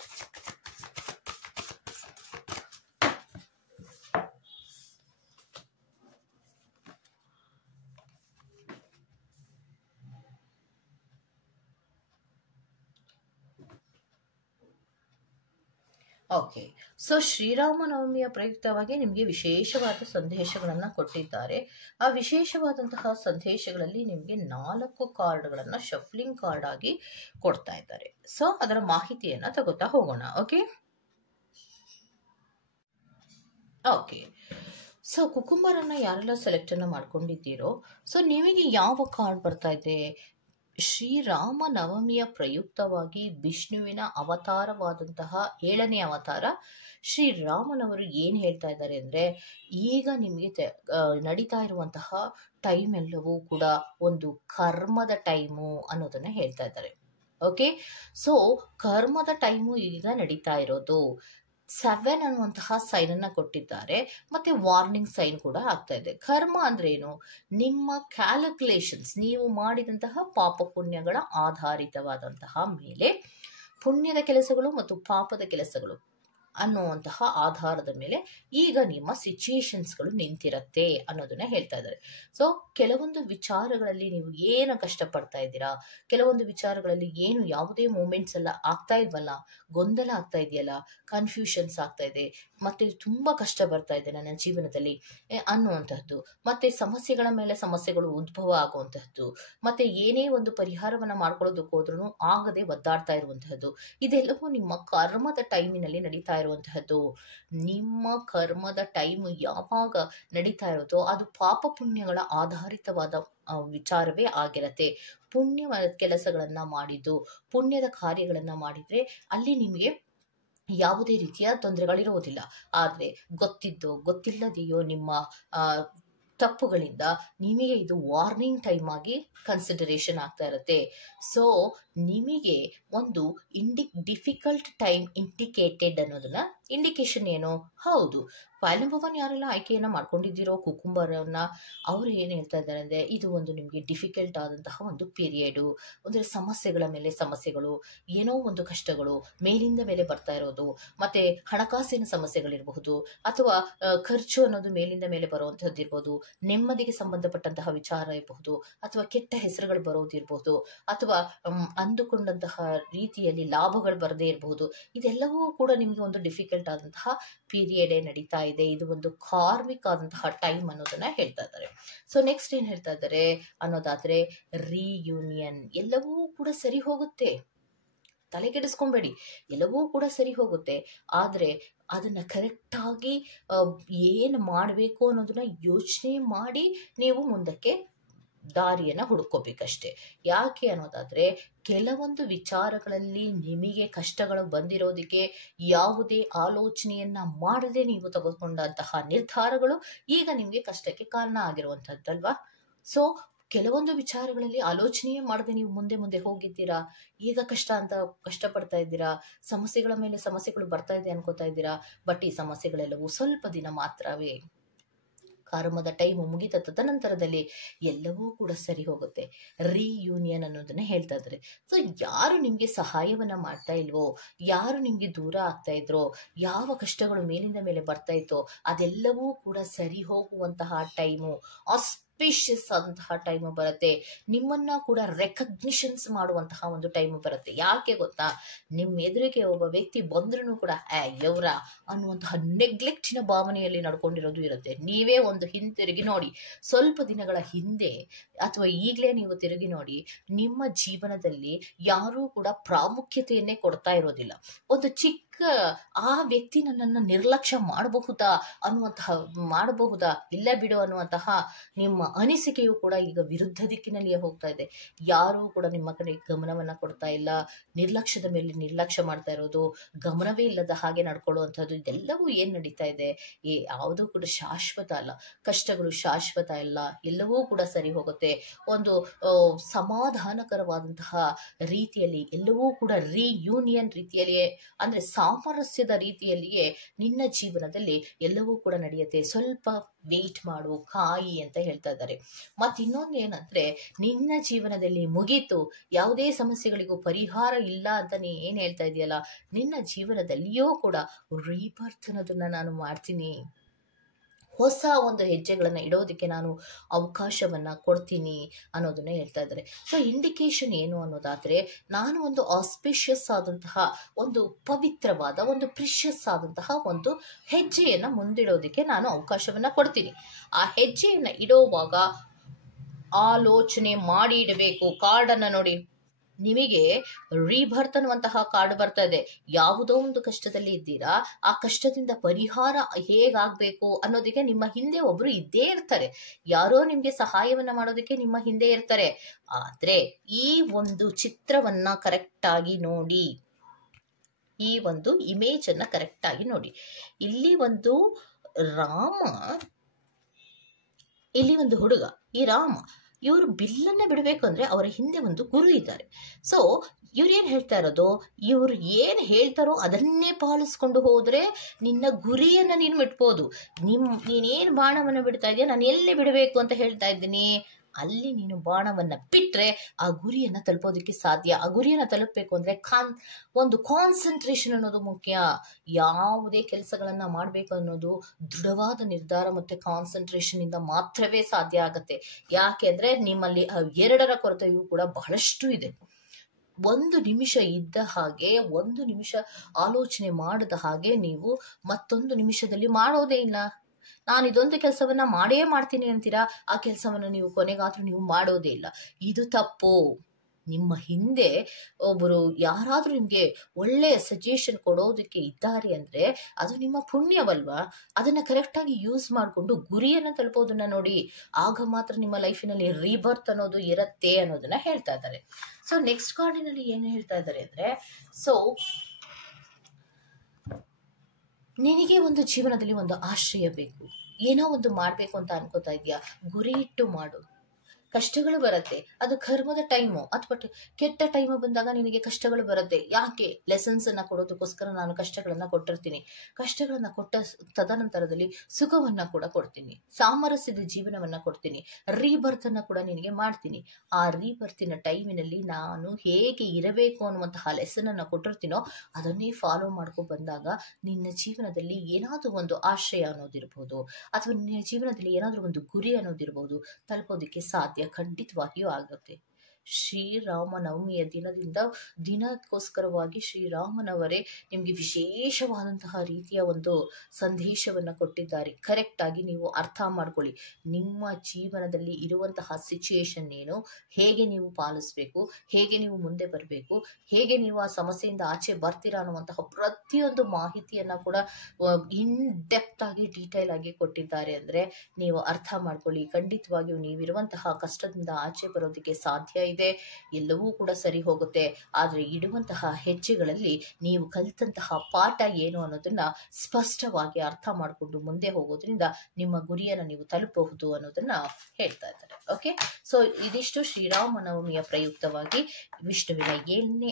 Okay, so Shri Rama ನವಮಿಯ ಪ್ರಯುಕ್ತವಾಗಿ ನಿಮಗೆ ವಿಶೇಷವಾದ ಸಂದೇಶಗಳನ್ನ ಕೊಟ್ಟಿದ್ದಾರೆ. ಆ ವಿಶೇಷವಾದಂತಹ ಸಂದೇಶಗಳಲ್ಲಿ ನಿಮಗೆ 4 ಕಾರ್ಡ್ಗಳನ್ನ ಶಫ್ಲಿಂಗ್ ಕಾರ್ಡ್ ಆಗಿ ಕೊಡ್ತಾ ಇದ್ದಾರೆ. ಸೊ ಅದರ ಮಾಹಿತಿಯನ್ನ ತಗೋತಾ ಹೋಗೋಣ. ಓಕೆ ಓಕೆ ಸೊ ಕುಕುಂಬರನ್ನ ಯಾರೆಲ್ಲ ಸೆಲೆಕ್ಟ್ ಅನ್ನ ಮಾಡ್ಕೊಂಡಿದ್ದೀರೋ, ಸೊ ನಿಮಗೆ ಯಾವ ಕಾರ್ಡ್ ಬರ್ತಾ ಇದೆ? ಶ್ರೀರಾಮ ನವಮಿಯ ಪ್ರಯುಕ್ತವಾಗಿ ವಿಷ್ಣುವಿನ ಅವತಾರವಾದಂತಹ 7ನೇ ಅವತಾರ ಶ್ರೀರಾಮನವರು ಏನು ಹೇಳ್ತಾ ಇದ್ದಾರೆ ಅಂದರೆ, ಈಗ ನಿಮಗೆ ನಡೀತಾ ಇರುವಂತಹ ಟೈಮ್ ಎಲ್ಲವೂ ಕೂಡ ಒಂದು ಕರ್ಮದ ಟೈಮು ಅನ್ನೋದನ್ನ ಹೇಳ್ತಾ ಇದ್ದಾರೆ. ಓಕೆ, ಸೊ ಕರ್ಮದ ಟೈಮು ಈಗ ನಡೀತಾ ಇರೋದು. 7 ಅನ್ನುವಂತಹ ಸೈನ್ ಅನ್ನ ಕೊಟ್ಟಿದ್ದಾರೆ, ಮತ್ತೆ ವಾರ್ನಿಂಗ್ ಸೈನ್ ಕೂಡ ಆಗ್ತಾ ಇದೆ. ಕರ್ಮ ಅಂದ್ರೆ ಏನು? ನಿಮ್ಮ ಕ್ಯಾಲ್ಕುಲೇಷನ್ಸ್, ನೀವು ಮಾಡಿದಂತಹ ಪಾಪ ಪುಣ್ಯಗಳ ಆಧಾರಿತವಾದಂತಹ ಮೇಲೆ ಪುಣ್ಯದ ಕೆಲಸಗಳು ಮತ್ತು ಪಾಪದ ಕೆಲಸಗಳು ಅನ್ನುವಂತಹ ಆಧಾರದ ಮೇಲೆ ಈಗ ನಿಮ್ಮ ಸಿಚುಯೇಷನ್ಸ್ಗಳು ನಿಂತಿರತ್ತೆ ಅನ್ನೋದನ್ನ ಹೇಳ್ತಾ ಇದ್ದಾರೆ. ಸೊ ಕೆಲವೊಂದು ವಿಚಾರಗಳಲ್ಲಿ ನೀವು ಏನು ಕಷ್ಟಪಡ್ತಾ ಇದ್ದೀರಾ, ಕೆಲವೊಂದು ವಿಚಾರಗಳಲ್ಲಿ ಏನು ಯಾವುದೇ ಮೂಮೆಂಟ್ಸ್ ಎಲ್ಲ ಆಗ್ತಾ ಇಲ್ವಲ್ಲ, ಗೊಂದಲ ಆಗ್ತಾ ಇದೆಯಲ್ಲ, ಕನ್ಫ್ಯೂಷನ್ಸ್ ಆಗ್ತಾ ಇದೆ, ಮತ್ತೆ ತುಂಬಾ ಕಷ್ಟ ಬರ್ತಾ ಇದೆ ನನ್ನ ಜೀವನದಲ್ಲಿ ಅನ್ನುವಂತಹದ್ದು, ಮತ್ತೆ ಸಮಸ್ಯೆಗಳ ಮೇಲೆ ಸಮಸ್ಯೆಗಳು ಉದ್ಭವ ಆಗುವಂತಹದ್ದು, ಮತ್ತೆ ಏನೇ ಒಂದು ಪರಿಹಾರವನ್ನ ಮಾಡ್ಕೊಳ್ಳೋದಕ್ಕೆ ಹೋದ್ರೂ ಆಗದೆ ಒದ್ದಾಡ್ತಾ ಇರುವಂತಹದ್ದು, ಇದೆಲ್ಲವೂ ನಿಮ್ಮ ಕರ್ಮದ ಟೈಮಿನಲ್ಲಿ ನಡೀತಾ ಇರುವಂತಹದ್ದು. ನಿಮ್ಮ ಕರ್ಮದ ಟೈಮ್ ಯಾವಾಗ ನಡೀತಾ ಇರುತ್ತೋ ಅದು ಪಾಪ ಪುಣ್ಯಗಳ ಆಧಾರಿತವಾದ ವಿಚಾರವೇ ಆಗಿರತ್ತೆ. ಪುಣ್ಯ ಕೆಲಸಗಳನ್ನ ಮಾಡಿದ್ದು, ಪುಣ್ಯದ ಕಾರ್ಯಗಳನ್ನ ಮಾಡಿದ್ರೆ ಅಲ್ಲಿ ನಿಮಗೆ ಯಾವುದೇ ರೀತಿಯ ತೊಂದರೆಗಳಿರುವುದಿಲ್ಲ. ಆದರೆ ಗೊತ್ತಿದ್ದೋ ಗೊತ್ತಿಲ್ಲದೆಯೋ ನಿಮ್ಮ ತಪ್ಪುಗಳಿಂದ ನಿಮಗೆ ಇದು ವಾರ್ನಿಂಗ್ ಟೈಮ್ ಆಗಿ ಕನ್ಸಿಡರೇಷನ್ ಆಗ್ತಾ ಇರುತ್ತೆ. ಸೊ ನಿಮಗೆ ಒಂದು ಡಿಫಿಕಲ್ಟ್ ಟೈಮ್ ಇಂಡಿಕೇಟೆಡ್ ಅನ್ನೋದನ್ನ, ಇಂಡಿಕೇಶನ್ ಏನು? ಹೌದು, ಫೈಲ್ ನಂಬರ್ 1 ಯಾರೆಲ್ಲ ಆಯ್ಕೆಯನ್ನ ಮಾಡ್ಕೊಂಡಿದ್ದೀರೋ ಕುಕುಂಬರನ್ನ, ಅವರು ಏನು ಹೇಳ್ತಾ ಇದ್ದಾರೆ ಅಂದ್ರೆ ಇದು ಒಂದು ನಿಮಗೆ ಡಿಫಿಕಲ್ಟ್ ಆದಂತಹ ಒಂದು ಪೀರಿಯಡು. ಅಂದ್ರೆ ಸಮಸ್ಯೆಗಳ ಮೇಲೆ ಸಮಸ್ಯೆಗಳು, ಏನೋ ಒಂದು ಕಷ್ಟಗಳು ಮೇಲಿಂದ ಮೇಲೆ ಬರ್ತಾ ಇರೋದು, ಮತ್ತೆ ಹಣಕಾಸಿನ ಸಮಸ್ಯೆಗಳಿರಬಹುದು, ಅಥವಾ ಖರ್ಚು ಅನ್ನೋದು ಮೇಲಿಂದ ಮೇಲೆ ಬರುವಂತಹದ್ದು ಇರ್ಬೋದು, ನೆಮ್ಮದಿಗೆ ಸಂಬಂಧಪಟ್ಟಂತಹ ವಿಚಾರ ಇರಬಹುದು, ಅಥವಾ ಕೆಟ್ಟ ಹೆಸರುಗಳು ಬರೋದಿರಬಹುದು, ಅಥವಾ ಅಂದುಕೊಂಡಂತಹ ರೀತಿಯಲ್ಲಿ ಲಾಭಗಳು ಬರದೇ ಇರಬಹುದು. ಇದೆಲ್ಲವೂ ಕೂಡ ನಿಮಗೆ ಒಂದು ಡಿಫಿಕಲ್ಟ್ ಆದಂತಹ ಪೀರಿಯಡೇ ನಡೀತಾ ಇದೆ. ಇದು ಒಂದು ಕಾರ್ಮಿಕ್ ಆದಂತಹ ಟೈಮ್ ಅನ್ನೋದನ್ನ ಹೇಳ್ತಾ ಇದ್ದಾರೆ. ಸೊ ನೆಕ್ಸ್ಟ್ ಏನ್ ಹೇಳ್ತಾ ಇದ್ದಾರೆ ಅನ್ನೋದಾದ್ರೆ, ರಿಯೂನಿಯನ್. ಎಲ್ಲವೂ ಕೂಡ ಸರಿ ಹೋಗುತ್ತೆ, ತಲೆ ಕೆಡಿಸ್ಕೊಂಬೇಡಿ, ಎಲ್ಲವೂ ಕೂಡ ಸರಿ ಹೋಗುತ್ತೆ. ಆದ್ರೆ ಅದನ್ನ ಕರೆಕ್ಟ್ ಆಗಿ ಏನ್ ಮಾಡಬೇಕು ಅನ್ನೋದನ್ನ ಯೋಚನೆ ಮಾಡಿ ನೀವು ಮುಂದಕ್ಕೆ ದಾರಿಯನ್ನ ಹುಡ್ಕೋಬೇಕಷ್ಟೆ. ಯಾಕೆ ಅನ್ನೋದಾದ್ರೆ, ಕೆಲವೊಂದು ವಿಚಾರಗಳಲ್ಲಿ ನಿಮಗೆ ಕಷ್ಟಗಳು ಬಂದಿರೋದಕ್ಕೆ ಯಾವುದೇ ಆಲೋಚನೆಯನ್ನ ಮಾಡದೆ ನೀವು ತೆಗೆದುಕೊಂಡಂತಹ ನಿರ್ಧಾರಗಳು ಈಗ ನಿಮ್ಗೆ ಕಷ್ಟಕ್ಕೆ ಕಾರಣ ಆಗಿರುವಂತಹದ್ದಲ್ವಾ. ಸೊ ಕೆಲವೊಂದು ವಿಚಾರಗಳಲ್ಲಿ ಆಲೋಚನೆಯೇ ಮಾಡದೆ ನೀವು ಮುಂದೆ ಹೋಗಿದ್ದೀರಾ, ಈಗ ಕಷ್ಟ ಅಂತ ಕಷ್ಟಪಡ್ತಾ ಇದ್ದೀರಾ, ಸಮಸ್ಯೆಗಳ ಮೇಲೆ ಸಮಸ್ಯೆಗಳು ಬರ್ತಾ ಇದೆ ಅನ್ಕೋತಾ ಇದ್ದೀರಾ. ಬಟ್ ಈ ಸಮಸ್ಯೆಗಳೆಲ್ಲವೂ ಸ್ವಲ್ಪ ದಿನ ಮಾತ್ರವೇ. ಕರ್ಮದ ಟೈಮ್ ಮುಗಿದ ತದನಂತರದಲ್ಲಿ ಎಲ್ಲವೂ ಕೂಡ ಸರಿ ಹೋಗುತ್ತೆ. ರಿಯೂನಿಯನ್ ಅನ್ನೋದನ್ನ ಹೇಳ್ತಾ ಇದ್ದಾರೆ. ಸೊ ಯಾರು ನಿಮ್ಗೆ ಸಹಾಯವನ್ನ ಮಾಡ್ತಾ ಇಲ್ವೋ, ಯಾರು ನಿಮ್ಗೆ ದೂರ ಆಗ್ತಾ ಇದ್ರೋ, ಯಾವ ಕಷ್ಟಗಳು ಮೇಲಿಂದ ಮೇಲೆ ಬರ್ತಾ ಇತ್ತೋ ಅದೆಲ್ಲವೂ ಕೂಡ ಸರಿ ಹೋಗುವಂತಹ ಟೈಮು, ಆಸ್ಪಿಷಿಯಸ್ ಆದಂತಹ ಟೈಮು ಬರುತ್ತೆ. ನಿಮ್ಮನ್ನ ಕೂಡ ರೆಕಗ್ನಿಷನ್ಸ್ ಮಾಡುವಂತಹ ಒಂದು ಟೈಮು ಬರುತ್ತೆ. ಯಾಕೆ ಗೊತ್ತಾ, ನಿಮ್ಮ ಎದುರಿಗೆ ಒಬ್ಬ ವ್ಯಕ್ತಿ ಬಂದ್ರೂ ಕೂಡ ಎವ್ರ ಅನ್ನುವಂತಹ ನೆಗ್ಲೆಕ್ಟಿನ ಭಾವನೆಯಲ್ಲಿ ನಡ್ಕೊಂಡಿರೋದು ಇರುತ್ತೆ. ನೀವೇ ಒಂದು ಹಿಂತಿರುಗಿ ನೋಡಿ, ಸ್ವಲ್ಪ ದಿನಗಳ ಹಿಂದೆ ಅಥವಾ ಈಗಲೇ ನೀವು ತಿರುಗಿ ನೋಡಿ, ನಿಮ್ಮ ಜೀವನದಲ್ಲಿ ಯಾರೂ ಕೂಡ ಪ್ರಾಮುಖ್ಯತೆಯನ್ನೇ ಕೊಡ್ತಾ ಇರೋದಿಲ್ಲ. ಒಂದು ಚಿಕ್ಕ ಆ ವ್ಯಕ್ತಿ ನನ್ನನ್ನು ನಿರ್ಲಕ್ಷ್ಯ ಮಾಡಬಹುದಾ ಇಲ್ಲ ಬಿಡು ಅನ್ನುವಂತಹ ನಿಮ್ಮ ಅನಿಸಿಕೆಯು ಕೂಡ ಈಗ ವಿರುದ್ಧ ದಿಕ್ಕಿನಲ್ಲಿಯೇ ಹೋಗ್ತಾ ಇದೆ. ಯಾರೂ ಕೂಡ ನಿಮ್ಮ ಕಡೆ ಗಮನವನ್ನ ಕೊಡ್ತಾ ಇಲ್ಲ, ನಿರ್ಲಕ್ಷ್ಯದ ಮೇಲೆ ನಿರ್ಲಕ್ಷ್ಯ ಮಾಡ್ತಾ ಇರೋದು, ಗಮನವೇ ಇಲ್ಲದ ಹಾಗೆ ನಡ್ಕೊಳ್ಳುವಂಥದ್ದು, ಇದೆಲ್ಲವೂ ಏನ್ ನಡೀತಾ ಇದೆ. ಯಾವುದೂ ಕೂಡ ಶಾಶ್ವತ ಅಲ್ಲ, ಕಷ್ಟಗಳು ಶಾಶ್ವತ ಇಲ್ಲ, ಎಲ್ಲವೂ ಕೂಡ ಸರಿ ಹೋಗುತ್ತೆ. ಒಂದು ಸಮಾಧಾನಕರವಾದಂತಹ ರೀತಿಯಲ್ಲಿ ಎಲ್ಲವೂ ಕೂಡ ರಿಯೂನಿಯನ್ ರೀತಿಯಲ್ಲಿಯೇ, ಅಂದ್ರೆ ಸಾಮರಸ್ಯದ ರೀತಿಯಲ್ಲಿಯೇ ನಿನ್ನ ಜೀವನದಲ್ಲಿ ಎಲ್ಲವೂ ಕೂಡ ನಡೆಯುತ್ತೆ. ಸ್ವಲ್ಪ ವೇಟ್ ಮಾಡು, ಕಾಯಿ ಅಂತ ಹೇಳ್ತಾ ಇದ್ದಾರೆ. ಮತ್ ಇನ್ನೊಂದು ಏನಂದ್ರೆ, ನಿನ್ನ ಜೀವನದಲ್ಲಿ ಮುಗೀತು, ಯಾವುದೇ ಸಮಸ್ಯೆಗಳಿಗೂ ಪರಿಹಾರ ಇಲ್ಲ ಅಂತ ನೀ ಏನ್ ಹೇಳ್ತಾ ಇದೆಯಲ್ಲ, ನಿನ್ನ ಜೀವನದಲ್ಲಿಯೂ ಕೂಡ ರೀಬರ್ತ್ ಅನ್ನೋದನ್ನ ನಾನು ಮಾಡ್ತೀನಿ, ಹೊಸ ಒಂದು ಹೆಜ್ಜೆಗಳನ್ನ ಇಡೋದಕ್ಕೆ ನಾನು ಅವಕಾಶವನ್ನ ಕೊಡ್ತೀನಿ ಅನ್ನೋದನ್ನ ಹೇಳ್ತಾ ಇದ್ದಾರೆ. ಸೊ ಇಂಡಿಕೇಶನ್ ಏನು ಅನ್ನೋದಾದ್ರೆ, ನಾನು ಒಂದು ಆಸ್ಪಿಷಿಯಸ್ ಆದಂತಹ, ಒಂದು ಪವಿತ್ರವಾದ, ಒಂದು ಪ್ರಿಷಿಯಸ್ ಆದಂತಹ ಒಂದು ಹೆಜ್ಜೆಯನ್ನ ಮುಂದಿಡೋದಕ್ಕೆ ನಾನು ಅವಕಾಶವನ್ನ ಕೊಡ್ತೀನಿ. ಆ ಹೆಜ್ಜೆಯನ್ನ ಇಡೋವಾಗ ಆಲೋಚನೆ ಮಾಡಿ ಇಡಬೇಕು. ಕಾರ್ಡನ್ನ ನೋಡಿ, ನಿಮಗೆ ರೀಬರ್ತ್ ಅನ್ನುವಂತಹ ಕಾರ್ಡ್ ಬರ್ತಾ ಇದೆ. ಯಾವುದೋ ಒಂದು ಕಷ್ಟದಲ್ಲಿ ಇದ್ದೀರಾ, ಆ ಕಷ್ಟದಿಂದ ಪರಿಹಾರ ಹೇಗಾಗಬೇಕು ಅನ್ನೋದಕ್ಕೆ ನಿಮ್ಮ ಹಿಂದೆ ಒಬ್ರು ಇದ್ದೇ ಇರ್ತಾರೆ. ಯಾರೋ ನಿಮ್ಗೆ ಸಹಾಯವನ್ನ ಮಾಡೋದಕ್ಕೆ ನಿಮ್ಮ ಹಿಂದೆ ಇರ್ತಾರೆ. ಆದ್ರೆ ಈ ಒಂದು ಚಿತ್ರವನ್ನ ಕರೆಕ್ಟ್ ಆಗಿ ನೋಡಿ, ಈ ಒಂದು ಇಮೇಜ್ ಅನ್ನ ಕರೆಕ್ಟ್ ಆಗಿ ನೋಡಿ. ಇಲ್ಲಿ ಒಂದು ರಾಮ, ಇಲ್ಲಿ ಒಂದು ಹುಡುಗ, ಈ ರಾಮ ಇವರು ಬಿಲ್ಲನ್ನ ಬಿಡಬೇಕು ಅಂದ್ರೆ ಅವರ ಹಿಂದೆ ಒಂದು ಗುರು ಇದ್ದಾರೆ. ಸೊ ಇವ್ರೇನ್ ಹೇಳ್ತಾ ಇರೋದು, ಇವ್ರು ಏನ್ ಹೇಳ್ತಾರೋ ಅದನ್ನೇ ಪಾಲಿಸ್ಕೊಂಡು ಹೋದ್ರೆ ನಿನ್ನ ಗುರಿಯನ್ನ ನೀನು ಬಿಟ್ಬೋದು. ನೀನೇನ್ ಬಾಣವನ್ನ ಬಿಡ್ತಾ ಇದೆಯಾ, ನಾನು ಎಲ್ಲಿ ಬಿಡಬೇಕು ಅಂತ ಹೇಳ್ತಾ ಇದ್ದೀನಿ, ಅಲ್ಲಿ ನೀನು ಬಾಣವನ್ನ ಬಿಟ್ರೆ ಆ ಗುರಿಯನ್ನ ತಲುಪೋದಕ್ಕೆ ಸಾಧ್ಯ. ಆ ಗುರಿಯನ್ನ ತಲುಪಬೇಕು ಅಂದ್ರೆ ಒಂದು ಕಾನ್ಸಂಟ್ರೇಷನ್ ಅನ್ನೋದು ಮುಖ್ಯ. ಯಾವುದೇ ಕೆಲಸಗಳನ್ನ ಮಾಡ್ಬೇಕು ಅನ್ನೋದು ದೃಢವಾದ ನಿರ್ಧಾರ ಮತ್ತೆ ಕಾನ್ಸಂಟ್ರೇಷನ್ ಇಂದ ಮಾತ್ರವೇ ಸಾಧ್ಯ ಆಗತ್ತೆ. ಯಾಕೆ ಅಂದ್ರೆ ನಿಮ್ಮಲ್ಲಿ ಎರಡರ ಕೊರತೆಯೂ ಕೂಡ ಬಹಳಷ್ಟು ಇದೆ. ಒಂದು ನಿಮಿಷ ಇದ್ದ ಹಾಗೆ, ಒಂದು ನಿಮಿಷ ಆಲೋಚನೆ ಮಾಡದ ಹಾಗೆ ನೀವು ಮತ್ತೊಂದು ನಿಮಿಷದಲ್ಲಿ ಮಾಡೋದೇ ಇಲ್ಲ. ನಾನು ಇದೊಂದು ಕೆಲಸವನ್ನ ಮಾಡೇ ಮಾಡ್ತೀನಿ ಅಂತೀರಾ, ಆ ಕೆಲಸವನ್ನ ನೀವು ಕೊನೆಗಾದ್ರೂ ನೀವು ಮಾಡೋದೇ ಇಲ್ಲ. ಇದು ತಪ್ಪು. ನಿಮ್ಮ ಹಿಂದೆ ಒಬ್ಬರು ಯಾರಾದ್ರೂ ನಿಮ್ಗೆ ಒಳ್ಳೆಯ ಸಜೆಷನ್ ಕೊಡೋದಕ್ಕೆ ಇದ್ದಾರೆ ಅಂದ್ರೆ ಅದು ನಿಮ್ಮ ಪುಣ್ಯವಲ್ವಾ? ಅದನ್ನ ಕರೆಕ್ಟ್ ಆಗಿ ಯೂಸ್ ಮಾಡಿಕೊಂಡು ಗುರಿಯನ್ನ ತಲುಪೋದನ್ನ ನೋಡಿ. ಆಗ ಮಾತ್ರ ನಿಮ್ಮ ಲೈಫಿನಲ್ಲಿ ರೀಬರ್ತ್ ಅನ್ನೋದು ಇರತ್ತೆ ಅನ್ನೋದನ್ನ ಹೇಳ್ತಾ ಇದ್ದಾರೆ. ಸೊ ನೆಕ್ಸ್ಟ್ ಕಾರ್ಡಿನಲ್ಲಿ ಏನು ಹೇಳ್ತಾ ಇದ್ದಾರೆ ಅಂದ್ರೆ, ಸೊ ನಿನಗೆ ಒಂದು ಜೀವನದಲ್ಲಿ ಒಂದು ಆಶ್ರಯ ಬೇಕು, ಏನೋ ಒಂದು ಮಾಡ್ಬೇಕು ಅಂತ ಅನ್ಕೋತಾ ಇದೀಯಾ, ಗುರಿ ಇಟ್ಟು ಮಾಡು. ಕಷ್ಟಗಳು ಬರುತ್ತೆ, ಅದು ಕರ್ಮದ ಟೈಮು ಅಥವಾ ಕೆಟ್ಟ ಟೈಮು ಬಂದಾಗ ನಿನಗೆ ಕಷ್ಟಗಳು ಬರುತ್ತೆ. ಯಾಕೆ? ಲೆಸನ್ಸ್ ಅನ್ನ ಕೊಡೋದಕ್ಕೋಸ್ಕರ ನಾನು ಕಷ್ಟಗಳನ್ನ ಕೊಟ್ಟಿರ್ತೀನಿ. ಕಷ್ಟಗಳನ್ನ ಕೊಟ್ಟ ತದನಂತರದಲ್ಲಿ ಸುಖವನ್ನ ಕೂಡ ಕೊಡ್ತೀನಿ, ಸಾಮರಸ್ಯದ ಜೀವನವನ್ನ ಕೊಡ್ತೀನಿ, ರೀಬರ್ತ್ ಅನ್ನ ಕೂಡ ನಿನಗೆ ಮಾಡ್ತೀನಿ. ಆ ರೀಬರ್ತಿನ ಟೈಮಿನಲ್ಲಿ ನಾನು ಹೇಗೆ ಇರಬೇಕು ಅನ್ನುವಂತಹ ಲೆಸನ್ ಅನ್ನ ಕೊಟ್ಟಿರ್ತೀನೋ ಅದನ್ನೇ ಫಾಲೋ ಮಾಡ್ಕೊಂಡು ಬಂದಾಗ ನಿನ್ನ ಜೀವನದಲ್ಲಿ ಏನಾದ್ರೂ ಒಂದು ಆಶ್ರಯ ಅನ್ನೋದಿರ್ಬೋದು, ಅಥವಾ ನಿನ್ನ ಜೀವನದಲ್ಲಿ ಏನಾದ್ರೂ ಒಂದು ಗುರಿ ಅನ್ನೋದಿರ್ಬೋದು, ತಲುಪೋದಕ್ಕೆ ಸಾಧ್ಯ ಖಂಡಿತವಾಗಿಯೂ ಆಗುತ್ತೆ. ಶ್ರೀರಾಮನವಮಿಯ ದಿನಕ್ಕೋಸ್ಕರವಾಗಿ ಶ್ರೀರಾಮನವರೇ ನಿಮಗೆ ವಿಶೇಷವಾದಂತಹ ರೀತಿಯ ಒಂದು ಸಂದೇಶವನ್ನು ಕೊಟ್ಟಿದ್ದಾರೆ. ಕರೆಕ್ಟ್ ಆಗಿ ನೀವು ಅರ್ಥ ಮಾಡ್ಕೊಳ್ಳಿ. ನಿಮ್ಮ ಜೀವನದಲ್ಲಿ ಇರುವಂತಹ ಸಿಚುಯೇಷನ್ ಏನು, ಹೇಗೆ ನೀವು ಪಾಲಿಸಬೇಕು, ಹೇಗೆ ನೀವು ಮುಂದೆ ಬರಬೇಕು, ಹೇಗೆ ನೀವು ಆ ಸಮಸ್ಯೆಯಿಂದ ಆಚೆ ಬರ್ತೀರಾ ಅನ್ನುವಂತಹ ಪ್ರತಿಯೊಂದು ಮಾಹಿತಿಯನ್ನ ಕೂಡ ಇನ್ ಡೆಪ್ತ್ ಆಗಿ ಡೀಟೇಲ್ ಆಗಿ ಕೊಟ್ಟಿದ್ದಾರೆ. ಅಂದ್ರೆ ನೀವು ಅರ್ಥ ಮಾಡ್ಕೊಳ್ಳಿ. ಖಂಡಿತವಾಗಿಯೂ ನೀವಿರುವಂತಹ ಕಷ್ಟದಿಂದ ಆಚೆ ಬರೋದಕ್ಕೆ ಸಾಧ್ಯ ಇದೆ. ಎಲ್ಲವೂ ಕೂಡ ಸರಿ ಹೋಗುತ್ತೆ. ಆದ್ರೆ ಇಡುವಂತಹ ಹೆಜ್ಜೆಗಳಲ್ಲಿ ನೀವು ಕಲಿತಂತಹ ಪಾಠ ಏನು ಅನ್ನೋದನ್ನ ಸ್ಪಷ್ಟವಾಗಿ ಅರ್ಥ ಮಾಡಿಕೊಂಡು ಮುಂದೆ ಹೋಗೋದ್ರಿಂದ ನಿಮ್ಮ ಗುರಿಯನ್ನು ನೀವು ತಲುಪಬಹುದು ಅನ್ನೋದನ್ನ ಹೇಳ್ತಾ ಇದ್ದಾರೆ. ಓಕೆ, ಸೊ ಇದಿಷ್ಟು ಶ್ರೀರಾಮನವಮಿಯ ಪ್ರಯುಕ್ತವಾಗಿ ವಿಷ್ಣುವಿನ ಏಳನೇ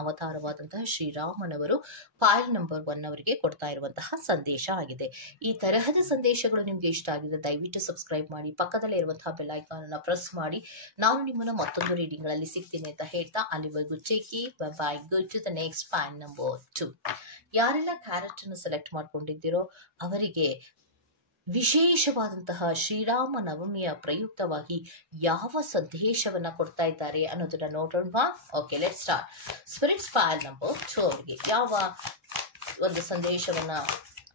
ಅವತಾರವಾದಂತಹ ಶ್ರೀರಾಮನವರು ಫೈಲ್ ನಂಬರ್ 1 ಅವರಿಗೆ ಕೊಡ್ತಾ ಇರುವಂತಹ ಸಂದೇಶ ಆಗಿದೆ. ಈ ತರಹದ ಸಂದೇಶಗಳು ನಿಮ್ಗೆ ಇಷ್ಟ ಆಗಿದೆ ದಯವಿಟ್ಟು ಸಬ್ಸ್ಕ್ರೈಬ್ ಮಾಡಿ, ಪಕ್ಕದಲ್ಲೇ ಇರುವಂತಹ ಬೆಲ್ ಐಕಾನ್ ಅನ್ನ ಪ್ರೆಸ್ ಮಾಡಿ. ನಾನು ನಿಮ್ಮನ್ನ ಮತ್ತೊಂದು ರೀಡಿಂಗ್ ಗಳಲ್ಲಿ ಸಿಗ್ತೀನಿ ಅಂತ ಹೇಳ್ತಾ ಅಲ್ಲಿವರೆಗೂ ಟೇಕಿ bye. Go to the next file number 2. ಯಾರೆಲ್ಲ ಕ್ಯಾರೆಕ್ಟರ್ ಅನ್ನು ಸೆಲೆಕ್ಟ್ ಮಾಡ್ಕೊಂಡಿದ್ದೀರೋ ಅವರಿಗೆ ವಿಶೇಷವಾದಂತಹ ಶ್ರೀರಾಮ ನವಮಿಯ ಪ್ರಯುಕ್ತವಾಗಿ ಯಾವ ಸಂದೇಶವನ್ನ ಕೊಡ್ತಾ ಇದ್ದಾರೆ ಅನ್ನೋದನ್ನ ನೋಡೋಣ. Okay, let's start. Spirits file number 2 ಅವರಿಗೆ ಯಾವ ಒಂದು ಸಂದೇಶವನ್ನ,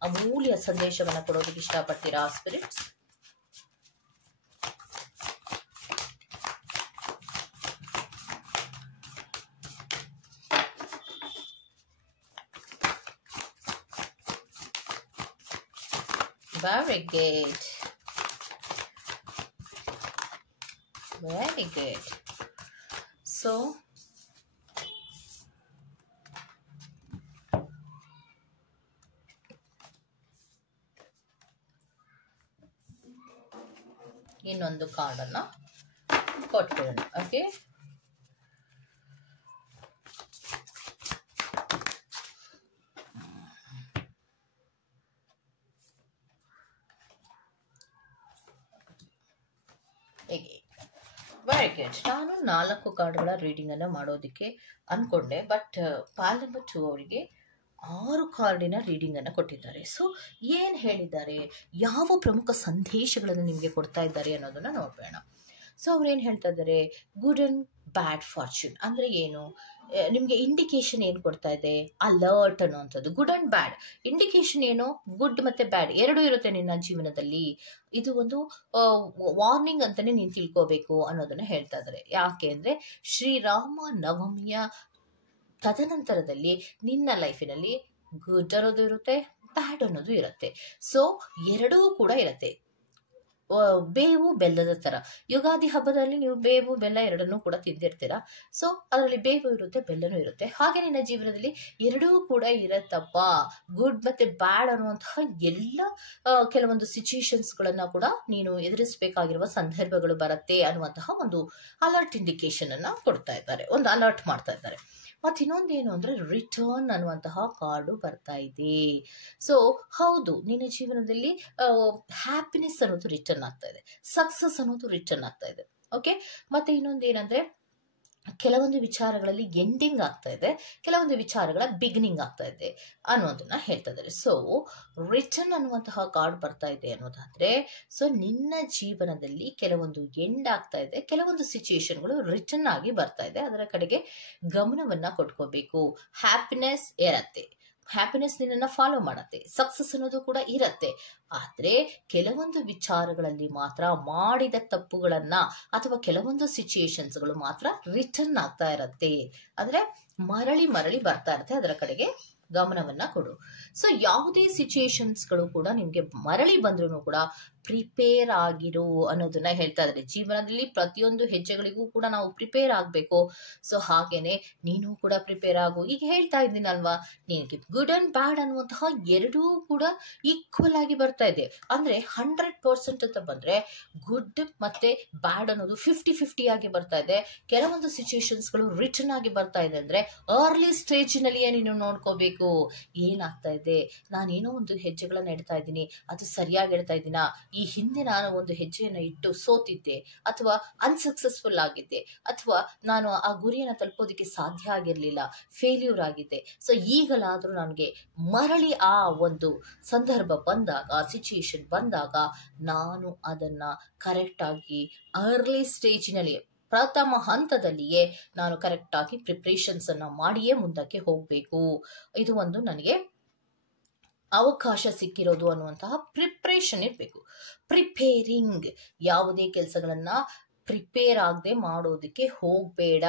ಅಮೂಲ್ಯ ಸಂದೇಶವನ್ನ ಕೊಡೋದಕ್ಕೆ ಇಷ್ಟಪಡ್ತೀರಾ spirits? Very good. Very good. So, ಇನ್ನೊಂದು ಕಾರ್ಡನ್ನ ಕೊಟ್ಬಿಡೋಣ. Okay, very good. ನಾನು 4 ಕಾರ್ಡ್ಗಳ ರೀಡಿಂಗ್ ಅನ್ನ ಮಾಡೋದಕ್ಕೆ ಅನ್ಕೊಂಡೆ, ಬಟ್ ಫೈಲ್ ನಂಬರ್ 2 ಅವರಿಗೆ 6 ಕಾರ್ಡಿನ ರೀಡಿಂಗ್ ಅನ್ನ ಕೊಟ್ಟಿದ್ದಾರೆ. ಸೊ ಏನ್ ಹೇಳಿದ್ದಾರೆ, ಯಾವ ಪ್ರಮುಖ ಸಂದೇಶಗಳನ್ನು ನಿಮಗೆ ಕೊಡ್ತಾ ಇದ್ದಾರೆ ಅನ್ನೋದನ್ನ ನೋಡೋಣ. ಸೊ ಅವ್ರು ಏನ್ ಹೇಳ್ತಾ ಇದ್ದಾರೆ, ಗುಡ್ ಅಂಡ್ ಬ್ಯಾಡ್ ಫಾರ್ಚೂನ್ ಅಂದ್ರೆ ಏನು, ನಿಮ್ಗೆ ಇಂಡಿಕೇಶನ್ ಏನ್ ಕೊಡ್ತಾ ಇದೆ, ಅಲರ್ಟ್ ಅನ್ನುವಂಥದ್ದು. ಗುಡ್ ಅಂಡ್ ಬ್ಯಾಡ್ ಇಂಡಿಕೇಶನ್ ಏನು, ಗುಡ್ ಮತ್ತೆ ಬ್ಯಾಡ್ ಎರಡೂ ಇರುತ್ತೆ ನಿನ್ನ ಜೀವನದಲ್ಲಿ. ಇದು ಒಂದು ವಾರ್ನಿಂಗ್ ಅಂತಾನೆ ನೀನ್ ತಿಳ್ಕೋಬೇಕು ಅನ್ನೋದನ್ನ ಹೇಳ್ತಾ ಇದ್ದಾರೆ. ಯಾಕೆ ಅಂದ್ರೆ ಶ್ರೀರಾಮ ನವಮಿಯ ತದನಂತರದಲ್ಲಿ ನಿನ್ನ ಲೈಫಿನಲ್ಲಿ ಗುಡ್ ಅನ್ನೋದು ಇರುತ್ತೆ, ಬ್ಯಾಡ್ ಅನ್ನೋದು ಇರುತ್ತೆ. ಸೊ ಎರಡೂ ಕೂಡ ಇರುತ್ತೆ. ಬೇವು ಬೆಲ್ಲದ ತರ. ಯುಗಾದಿ ಹಬ್ಬದಲ್ಲಿ ನೀವು ಬೇವು ಬೆಲ್ಲ ಎರಡನ್ನೂ ಕೂಡ ತಿಂದಿರ್ತೀರಾ. ಸೊ ಅದರಲ್ಲಿ ಬೇವು ಇರುತ್ತೆ, ಬೆಲ್ಲನೂ ಇರುತ್ತೆ. ಹಾಗೆ ನಿನ್ನ ಜೀವನದಲ್ಲಿ ಎರಡೂ ಕೂಡ ಇರತ್ತಪ್ಪ. ಗುಡ್ ಮತ್ತೆ ಬ್ಯಾಡ್ ಅನ್ನುವಂತಹ ಎಲ್ಲ ಕೆಲವೊಂದು ಸಿಚುಯೇಷನ್ಸ್ ಗಳನ್ನ ಕೂಡ ನೀನು ಎದುರಿಸಬೇಕಾಗಿರುವ ಸಂದರ್ಭಗಳು ಬರುತ್ತೆ ಅನ್ನುವಂತಹ ಒಂದು ಅಲರ್ಟ್ ಇಂಡಿಕೇಶನ್ ಅನ್ನ ಕೊಡ್ತಾ ಇದ್ದಾರೆ, ಒಂದು ಅಲರ್ಟ್ ಮಾಡ್ತಾ ಇದ್ದಾರೆ. ಮತ್ತೆ ಇನ್ನೊಂದೇನು ಅಂದ್ರೆ ರಿಟರ್ನ್ ಅನ್ನುವಂತಹ ಕಾರ್ಡು ಬರ್ತಾ ಇದೆ. ಸೊ ಹೌದು, ನಿನ್ನ ಜೀವನದಲ್ಲಿ ಹ್ಯಾಪಿನೆಸ್ ಅನ್ನೋದು ರಿಟರ್ನ್ ಆಗ್ತಾ ಇದೆ, ಸಕ್ಸಸ್ ಅನ್ನೋದು ರಿಟರ್ನ್ ಆಗ್ತಾ ಇದೆ. ಓಕೆ, ಮತ್ತೆ ಇನ್ನೊಂದೇನಂದ್ರೆ ಕೆಲವೊಂದು ವಿಚಾರಗಳಲ್ಲಿ ಎಂಡಿಂಗ್ ಆಗ್ತಾ ಇದೆ, ಕೆಲವೊಂದು ವಿಚಾರಗಳ ಬಿಗಿನಿಂಗ್ ಆಗ್ತಾ ಇದೆ ಅನ್ನೋದನ್ನ ಹೇಳ್ತಾ ಇದ್ದಾರೆ. ಸೊ ರಿಟರ್ನ್ ಅನ್ನುವಂತಹ ಕಾರ್ಡ್ ಬರ್ತಾ ಇದೆ ಅನ್ನೋದಾದ್ರೆ, ಸೊ ನಿನ್ನ ಜೀವನದಲ್ಲಿ ಕೆಲವೊಂದು ಎಂಡ್ ಆಗ್ತಾ ಇದೆ, ಕೆಲವೊಂದು ಸಿಚುಯೇಷನ್ಗಳು ರಿಟರ್ನ್ ಆಗಿ ಬರ್ತಾ ಇದೆ. ಅದರ ಕಡೆಗೆ ಗಮನವನ್ನ ಕೊಟ್ಕೋಬೇಕು. ಹ್ಯಾಪಿನೆಸ್ ಇರತ್ತೆ, ಹ್ಯಾಪಿನೆಸ್ ನಿನ್ನನ್ನು ಫಾಲೋ ಮಾಡತ್ತೆ, ಸಕ್ಸಸ್ ಅನ್ನೋದು ಕೂಡ ಇರತ್ತೆ. ಆದ್ರೆ ಕೆಲವೊಂದು ವಿಚಾರಗಳಲ್ಲಿ ಮಾತ್ರ ಮಾಡಿದ ತಪ್ಪುಗಳನ್ನ ಅಥವಾ ಕೆಲವೊಂದು ಸಿಚುಯೇಷನ್ಸ್ಗಳು ಮಾತ್ರ ರಿಟರ್ನ್ ಆಗ್ತಾ ಇರತ್ತೆ, ಅಂದ್ರೆ ಮರಳಿ ಮರಳಿ ಬರ್ತಾ ಇರತ್ತೆ. ಅದರ ಕಡೆಗೆ ಗಮನವನ್ನ ಕೊಡು. ಸೊ ಯಾವುದೇ ಸಿಚುಯೇಷನ್ಸ್ಗಳು ಕೂಡ ನಿಮ್ಗೆ ಮರಳಿ ಬಂದ್ರು ಕೂಡ ಪ್ರಿಪೇರ್ ಆಗಿರು ಅನ್ನೋದನ್ನ ಹೇಳ್ತಾ ಇದ್ದಾರೆ. ಜೀವನದಲ್ಲಿ ಪ್ರತಿಯೊಂದು ಹೆಜ್ಜೆಗಳಿಗೂ ಕೂಡ ನಾವು ಪ್ರಿಪೇರ್ ಆಗ್ಬೇಕು. ಸೊ ಹಾಗೇನೆ ನೀನು ಕೂಡ ಪ್ರಿಪೇರ್ ಆಗು. ಈಗ ಹೇಳ್ತಾ ಇದ್ದೀನಲ್ವಾ, ನಿನಗೆ ಗುಡ್ ಅಂಡ್ ಬ್ಯಾಡ್ ಅನ್ನುವಂತಹ ಎರಡೂ ಕೂಡ ಈಕ್ವಲ್ ಆಗಿ ಬರ್ತಾ ಇದೆ. ಅಂದ್ರೆ 100% ಅಂತ ಬಂದ್ರೆ ಗುಡ್ ಮತ್ತೆ ಬ್ಯಾಡ್ ಅನ್ನೋದು 50-50 ಆಗಿ ಬರ್ತಾ ಇದೆ. ಕೆಲವೊಂದು ಸಿಚುಯೇಷನ್ಸ್ಗಳು ರಿಟರ್ನ್ ಆಗಿ ಬರ್ತಾ ಇದೆ. ಅಂದ್ರೆ ಅರ್ಲಿ ಸ್ಟೇಜ್ ನಲ್ಲಿಯೇ ನೀನು ನೋಡ್ಕೋಬೇಕು, ಏನಾಗ್ತಾ ಇದೆ, ನಾನೇನೋ ಒಂದು ಹೆಜ್ಜೆಗಳನ್ನ ಇಡ್ತಾ ಇದ್ದೀನಿ, ಅದು ಸರಿಯಾಗಿ ಇಡ್ತಾ ಇದ್ದೀನಾ, ಈ ಹಿಂದೆ ನಾನು ಒಂದು ಹೆಜ್ಜೆಯನ್ನು ಇಟ್ಟು ಸೋತಿದ್ದೆ ಅಥವಾ ಅನ್ಸಕ್ಸಸ್ಫುಲ್ ಆಗಿದ್ದೆ, ಅಥವಾ ನಾನು ಆ ಗುರಿಯನ್ನು ತಲುಪೋದಕ್ಕೆ ಸಾಧ್ಯ ಆಗಿರ್ಲಿಲ್ಲ, ಫೇಲ್ಯೂರ್ ಆಗಿದ್ದೆ. ಸೊ ಈಗಲಾದ್ರೂ ನನಗೆ ಮರಳಿ ಆ ಒಂದು ಸಂದರ್ಭ ಬಂದಾಗ, ಸಿಚುಯೇಷನ್ ಬಂದಾಗ ನಾನು ಅದನ್ನ ಕರೆಕ್ಟ್ ಆಗಿ ಅರ್ಲಿ ಸ್ಟೇಜಿನಲ್ಲಿ, ಪ್ರಥಮ ಹಂತದಲ್ಲಿಯೇ ನಾನು ಕರೆಕ್ಟ್ ಆಗಿ ಪ್ರಿಪ್ರೇಷನ್ಸ್ ಅನ್ನ ಮಾಡಿಯೇ ಮುಂದಕ್ಕೆ ಹೋಗ್ಬೇಕು. ಇದು ಒಂದು ನನಗೆ ಅವಕಾಶ ಸಿಕ್ಕಿರೋದು ಅನ್ನುವಂತಹ ಪ್ರಿಪ್ರೇಷನ್ ಇರಬೇಕು. ಪ್ರಿಪೇರಿಂಗ್, ಯಾವುದೇ ಕೆಲಸಗಳನ್ನ ಪ್ರಿಪೇರ್ ಆಗದೆ ಮಾಡೋದಕ್ಕೆ ಹೋಗ್ಬೇಡ.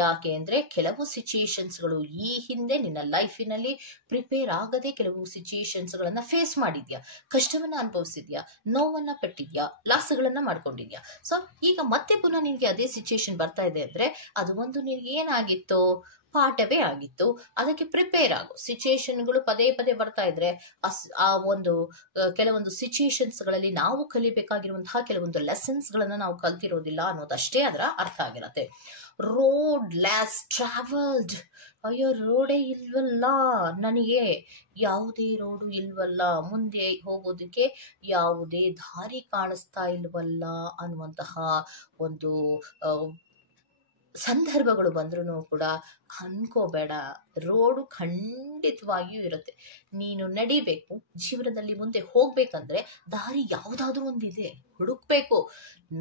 ಯಾಕೆ ಅಂದ್ರೆ ಕೆಲವು ಸಿಚುಯೇಷನ್ಸ್ಗಳು ಈ ಹಿಂದೆ ನಿನ್ನ ಲೈಫಿನಲ್ಲಿ ಪ್ರಿಪೇರ್ ಆಗದೆ ಕೆಲವು ಸಿಚುಯೇಷನ್ಸ್ಗಳನ್ನ ಫೇಸ್ ಮಾಡಿದ್ಯಾ, ಕಷ್ಟವನ್ನ ಅನುಭವಿಸಿದ್ಯಾ, ನೋವನ್ನ ಪಟ್ಟಿದ್ಯಾ, ಲಾಸ್ಗಳನ್ನ ಮಾಡ್ಕೊಂಡಿದ್ಯಾ. ಸೊ ಈಗ ಮತ್ತೆ ಪುನಃ ನಿನ್ಗೆ ಅದೇ ಸಿಚುಯೇಷನ್ ಬರ್ತಾ ಇದೆ ಅಂದ್ರೆ ಅದು ಒಂದು ನಿನ್ಗೆ ಏನಾಗಿತ್ತು, ಪಾಠವೇ ಆಗಿತ್ತು. ಅದಕ್ಕೆ ಪ್ರಿಪೇರ್ ಆಗು. ಸಿಚುಯೇಷನ್ಗಳು ಪದೇ ಪದೇ ಬರ್ತಾ ಇದ್ರೆ ಆ ಒಂದು ಕೆಲವೊಂದು ಸಿಚುಯೇಷನ್ಸ್ಗಳಲ್ಲಿ ನಾವು ಕಲಿಬೇಕಾಗಿರುವಂತಹ ಕೆಲವೊಂದು ಲೆಸನ್ಸ್ ಗಳನ್ನ ನಾವು ಕಲ್ತಿರೋದಿಲ್ಲ ಅನ್ನೋದಷ್ಟೇ ಅದರ ಅರ್ಥ ಆಗಿರತ್ತೆ. ರೋಡ್ ಲ್ಯಾಸ್ ಟ್ರಾವೆಲ್ಡ್, ಅಯ್ಯೋ ರೋಡೇ ಇಲ್ವಲ್ಲ, ನನಗೆ ಯಾವುದೇ ರೋಡು ಇಲ್ವಲ್ಲ, ಮುಂದೆ ಹೋಗೋದಕ್ಕೆ ಯಾವುದೇ ದಾರಿ ಕಾಣಿಸ್ತಾ ಇಲ್ವಲ್ಲ ಅನ್ನುವಂತಹ ಒಂದು ಸಂದರ್ಭಗಳು ಬಂದ್ರೂ ಕೂಡ ಅನ್ಕೋಬೇಡ. ರೋಡು ಖಂಡಿತವಾಗಿಯೂ ಇರುತ್ತೆ. ನೀನು ನಡಿಬೇಕು, ಜೀವನದಲ್ಲಿ ಮುಂದೆ ಹೋಗ್ಬೇಕಂದ್ರೆ ದಾರಿ ಯಾವುದಾದ್ರೂ ಒಂದಿದೆ, ಹುಡುಕ್ಬೇಕು.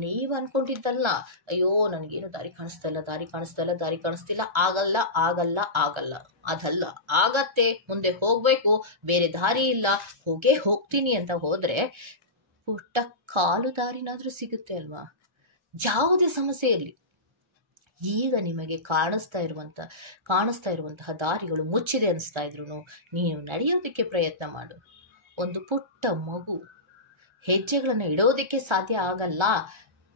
ನೀವ್ ಅನ್ಕೊಂಡಿದ್ದಲ್ಲ, ಅಯ್ಯೋ ನನಗೇನು ದಾರಿ ಕಾಣಿಸ್ತಾ ಇಲ್ಲ, ದಾರಿ ಕಾಣಿಸ್ತಾ ಇಲ್ಲ, ದಾರಿ ಕಾಣಿಸ್ತಿಲ್ಲ, ಆಗಲ್ಲ ಆಗಲ್ಲ ಆಗಲ್ಲ, ಅದಲ್ಲ, ಆಗತ್ತೆ, ಮುಂದೆ ಹೋಗ್ಬೇಕು, ಬೇರೆ ದಾರಿ ಇಲ್ಲ, ಹೋಗ್ತೀನಿ ಅಂತ ಹೋದ್ರೆ ಪುಟ್ಟ ಕಾಲು ದಾರಿನಾದ್ರೂ ಸಿಗುತ್ತೆ ಅಲ್ವಾ. ಯಾವುದೇ ಸಮಸ್ಯೆ ಇರಲಿ, ಈಗ ನಿಮಗೆ ಕಾಣಿಸ್ತಾ ಇರುವಂತಹ ದಾರಿಗಳು ಮುಚ್ಚಿದೆ ಅನಿಸ್ತಾ ಇದ್ರು ನೀನು ನಡೆಯೋದಕ್ಕೆ ಪ್ರಯತ್ನ ಮಾಡು. ಒಂದು ಪುಟ್ಟ ಮಗು ಹೆಜ್ಜೆಗಳನ್ನ ಇಡೋದಕ್ಕೆ ಸಾಧ್ಯ ಆಗಲ್ಲ,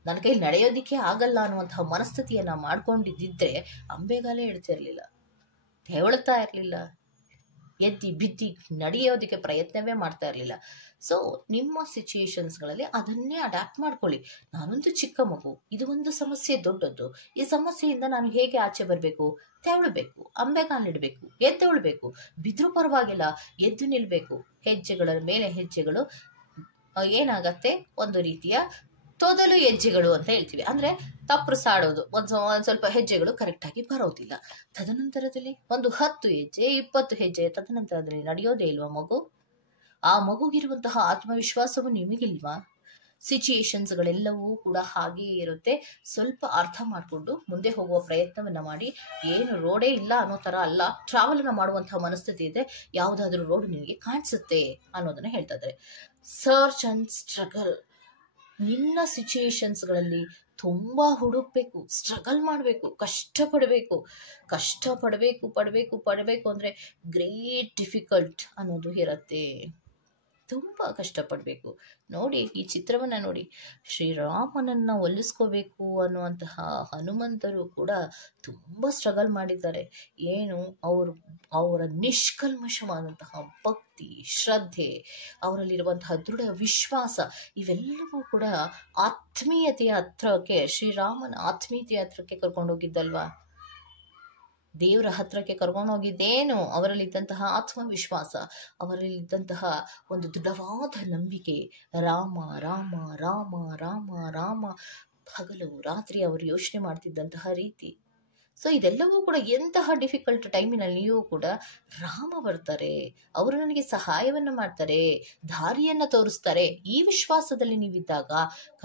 ನನ್ನ ಕೈಲಿ ನಡೆಯೋದಿಕ್ಕೆ ಆಗಲ್ಲ ಅನ್ನುವಂತಹ ಮನಸ್ಥಿತಿಯನ್ನ ಮಾಡ್ಕೊಂಡಿದ್ದಿದ್ರೆ ಅಂಬೆಗಾಲೇ ಇಡ್ತಿರ್ಲಿಲ್ಲ, ತೆವಳ್ತಾ ಇರ್ಲಿಲ್ಲ, ಎದ್ದಿ ಬಿದ್ದಿ ನಡೆಯೋದಕ್ಕೆ ಪ್ರಯತ್ನವೇ ಮಾಡ್ತಾ ಇರ್ಲಿಲ್ಲ. ಸೊ ನಿಮ್ಮ ಸಿಚುಯೇಷನ್ಸ್ಗಳಲ್ಲಿ ಅದನ್ನೇ ಅಡ್ಯಾಪ್ಟ್ ಮಾಡ್ಕೊಳ್ಳಿ. ನಾನೊಂದು ಚಿಕ್ಕ ಮಗು, ಇದು ಒಂದು ಸಮಸ್ಯೆ ದೊಡ್ಡದ್ದು, ಈ ಸಮಸ್ಯೆಯಿಂದ ನಾನು ಹೇಗೆ ಆಚೆ ಬರಬೇಕು, ತೆವಳಬೇಕು, ಅಂಬೆಗಾಲಿಡ್ಬೇಕು, ಎದ್ದೇಳ್ಬೇಕು, ಬಿದ್ರೂ ಪರವಾಗಿಲ್ಲ ಎದ್ದು ನಿಲ್ಬೇಕು. ಹೆಜ್ಜೆಗಳ ಮೇಲೆ ಹೆಜ್ಜೆಗಳು ಏನಾಗತ್ತೆ, ಒಂದು ರೀತಿಯ ತೊದಲು ಹೆಜ್ಜೆಗಳು ಅಂತ ಹೇಳ್ತೀವಿ. ಅಂದ್ರೆ ತಪ್ಪು ಸಾಡೋದು, ಒಂದ್ ಸ್ವಲ್ಪ ಹೆಜ್ಜೆಗಳು ಕರೆಕ್ಟ್ ಆಗಿ ಬರೋದಿಲ್ಲ. ತದನಂತರದಲ್ಲಿ ಒಂದು 10 ಹೆಜ್ಜೆ 20 ಹೆಜ್ಜೆ ತದನಂತರದಲ್ಲಿ ನಡೆಯೋದೇ ಇಲ್ವಾ ಮಗು? ಆ ಮಗುಗಿರುವಂತಹ ಆತ್ಮವಿಶ್ವಾಸವು ನಿಮಗಿಲ್ವಾ? ಸಿಚುಯೇಷನ್ಸ್ಗಳೆಲ್ಲವೂ ಕೂಡ ಹಾಗೆಯೇ ಇರುತ್ತೆ. ಸ್ವಲ್ಪ ಅರ್ಥ ಮಾಡಿಕೊಂಡು ಮುಂದೆ ಹೋಗುವ ಪ್ರಯತ್ನವನ್ನ ಮಾಡಿ. ಏನು ರೋಡೇ ಇಲ್ಲ ಅನ್ನೋ ತರ ಅಲ್ಲ, ಟ್ರಾವೆಲ್ ಅನ್ನ ಮಾಡುವಂತಹ ಮನಸ್ಥಿತಿ ಇದೆ, ಯಾವುದಾದ್ರೂ ರೋಡ್ ನಿನಗೆ ಕಾಣಿಸುತ್ತೆ ಅನ್ನೋದನ್ನ ಹೇಳ್ತಾ ಇದ್ದಾರೆ. ಸರ್ಚ್ ಅಂಡ್ ಸ್ಟ್ರಗಲ್, ನಿನ್ನ ಸಿಚುಯೇಷನ್ಸ್ಗಳಲ್ಲಿ ತುಂಬಾ ಹುಡುಕ್ಬೇಕು, ಸ್ಟ್ರಗಲ್ ಮಾಡಬೇಕು, ಪಡಬೇಕು ಅಂದ್ರೆ ಗ್ರೇಟ್ ಡಿಫಿಕಲ್ಟ್ ಅನ್ನೋದು ಇರತ್ತೆ. ತುಂಬಾ ಕಷ್ಟಪಡ್ಬೇಕು. ನೋಡಿ, ಈ ಚಿತ್ರವನ್ನ ನೋಡಿ, ಶ್ರೀರಾಮನನ್ನ ಒಲಿಸ್ಕೋಬೇಕು ಅನ್ನುವಂತಹ ಹನುಮಂತರು ಕೂಡ ತುಂಬಾ ಸ್ಟ್ರಗಲ್ ಮಾಡಿದ್ದಾರೆ. ಏನು, ಅವರ ನಿಷ್ಕಲ್ಮಶವಾದಂತಹ ಭಕ್ತಿ, ಶ್ರದ್ಧೆ, ಅವರಲ್ಲಿರುವಂತಹ ದೃಢ ವಿಶ್ವಾಸ, ಇವೆಲ್ಲವೂ ಕೂಡ ಆತ್ಮೀಯತೆಯ ಹತ್ರಕ್ಕೆ, ಶ್ರೀರಾಮನ ಆತ್ಮೀಯತೆಯ ಹತ್ರಕ್ಕೆ ಕರ್ಕೊಂಡೋಗಿದ್ದಲ್ವಾ. ದೇವರ ಹತ್ರಕ್ಕೆ ಕರ್ಕೊಂಡೋಗಿದ್ದೇನು ಅವರಲ್ಲಿದ್ದಂತಹ ಆತ್ಮವಿಶ್ವಾಸ, ಅವರಲ್ಲಿದ್ದಂತಹ ಒಂದು ದೃಢವಾದ ನಂಬಿಕೆ. ರಾಮ ರಾಮ ರಾಮ ರಾಮ ರಾಮ, ಹಗಲು ರಾತ್ರಿ ಅವರು ಯೋಚನೆ ಮಾಡ್ತಿದ್ದಂತಹ ರೀತಿ. ಸೊ ಇದೆಲ್ಲವೂ ಕೂಡ ಎಂತಹ ಡಿಫಿಕಲ್ಟ್ ಟೈಮಿನಲ್ಲಿಯೂ ಕೂಡ ರಾಮ ಬರ್ತಾರೆ, ಅವರು ನನಗೆ ಸಹಾಯವನ್ನ ಮಾಡ್ತಾರೆ, ದಾರಿಯನ್ನ ತೋರಿಸ್ತಾರೆ. ಈ ವಿಶ್ವಾಸದಲ್ಲಿ ನೀವಿದ್ದಾಗ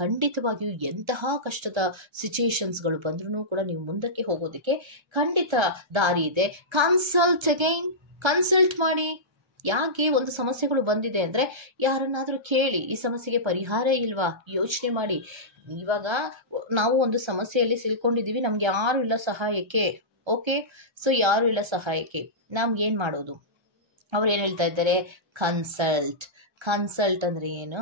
ಖಂಡಿತವಾಗಿಯೂ ಎಂತಹ ಕಷ್ಟದ ಸಿಚುಯೇಷನ್ಸ್ಗಳು ಬಂದ್ರೂ ಕೂಡ ನೀವು ಮುಂದಕ್ಕೆ ಹೋಗೋದಕ್ಕೆ ಖಂಡಿತ ದಾರಿ ಇದೆ. ಕನ್ಸಲ್ಟ್ ಅಗೈನ್, ಕನ್ಸಲ್ಟ್ ಮಾಡಿ. ಯಾಕೆ ಒಂದು ಸಮಸ್ಯೆಗಳು ಬಂದಿದೆ ಅಂದ್ರೆ ಯಾರನ್ನಾದ್ರೂ ಕೇಳಿ, ಈ ಸಮಸ್ಯೆಗೆ ಪರಿಹಾರ ಇಲ್ವಾ ಯೋಚನೆ ಮಾಡಿ. ಇವಾಗ ನಾವು ಒಂದು ಸಮಸ್ಯೆಯಲ್ಲಿ ಸಿಲ್ಕೊಂಡಿದೀವಿ, ನಮ್ಗೆ ಯಾರು ಇಲ್ಲ ಸಹಾಯಕ್ಕೆ. ಓಕೆ, ಸೊ ಯಾರು ಇಲ್ಲ ಸಹಾಯಕ್ಕೆ, ನಮ್ಗೆ ಏನ್ ಮಾಡೋದು? ಅವ್ರು ಏನ್ ಹೇಳ್ತಾ ಇದ್ದಾರೆ? ಕನ್ಸಲ್ಟ್. ಕನ್ಸಲ್ಟ್ ಅಂದ್ರೆ ಏನು?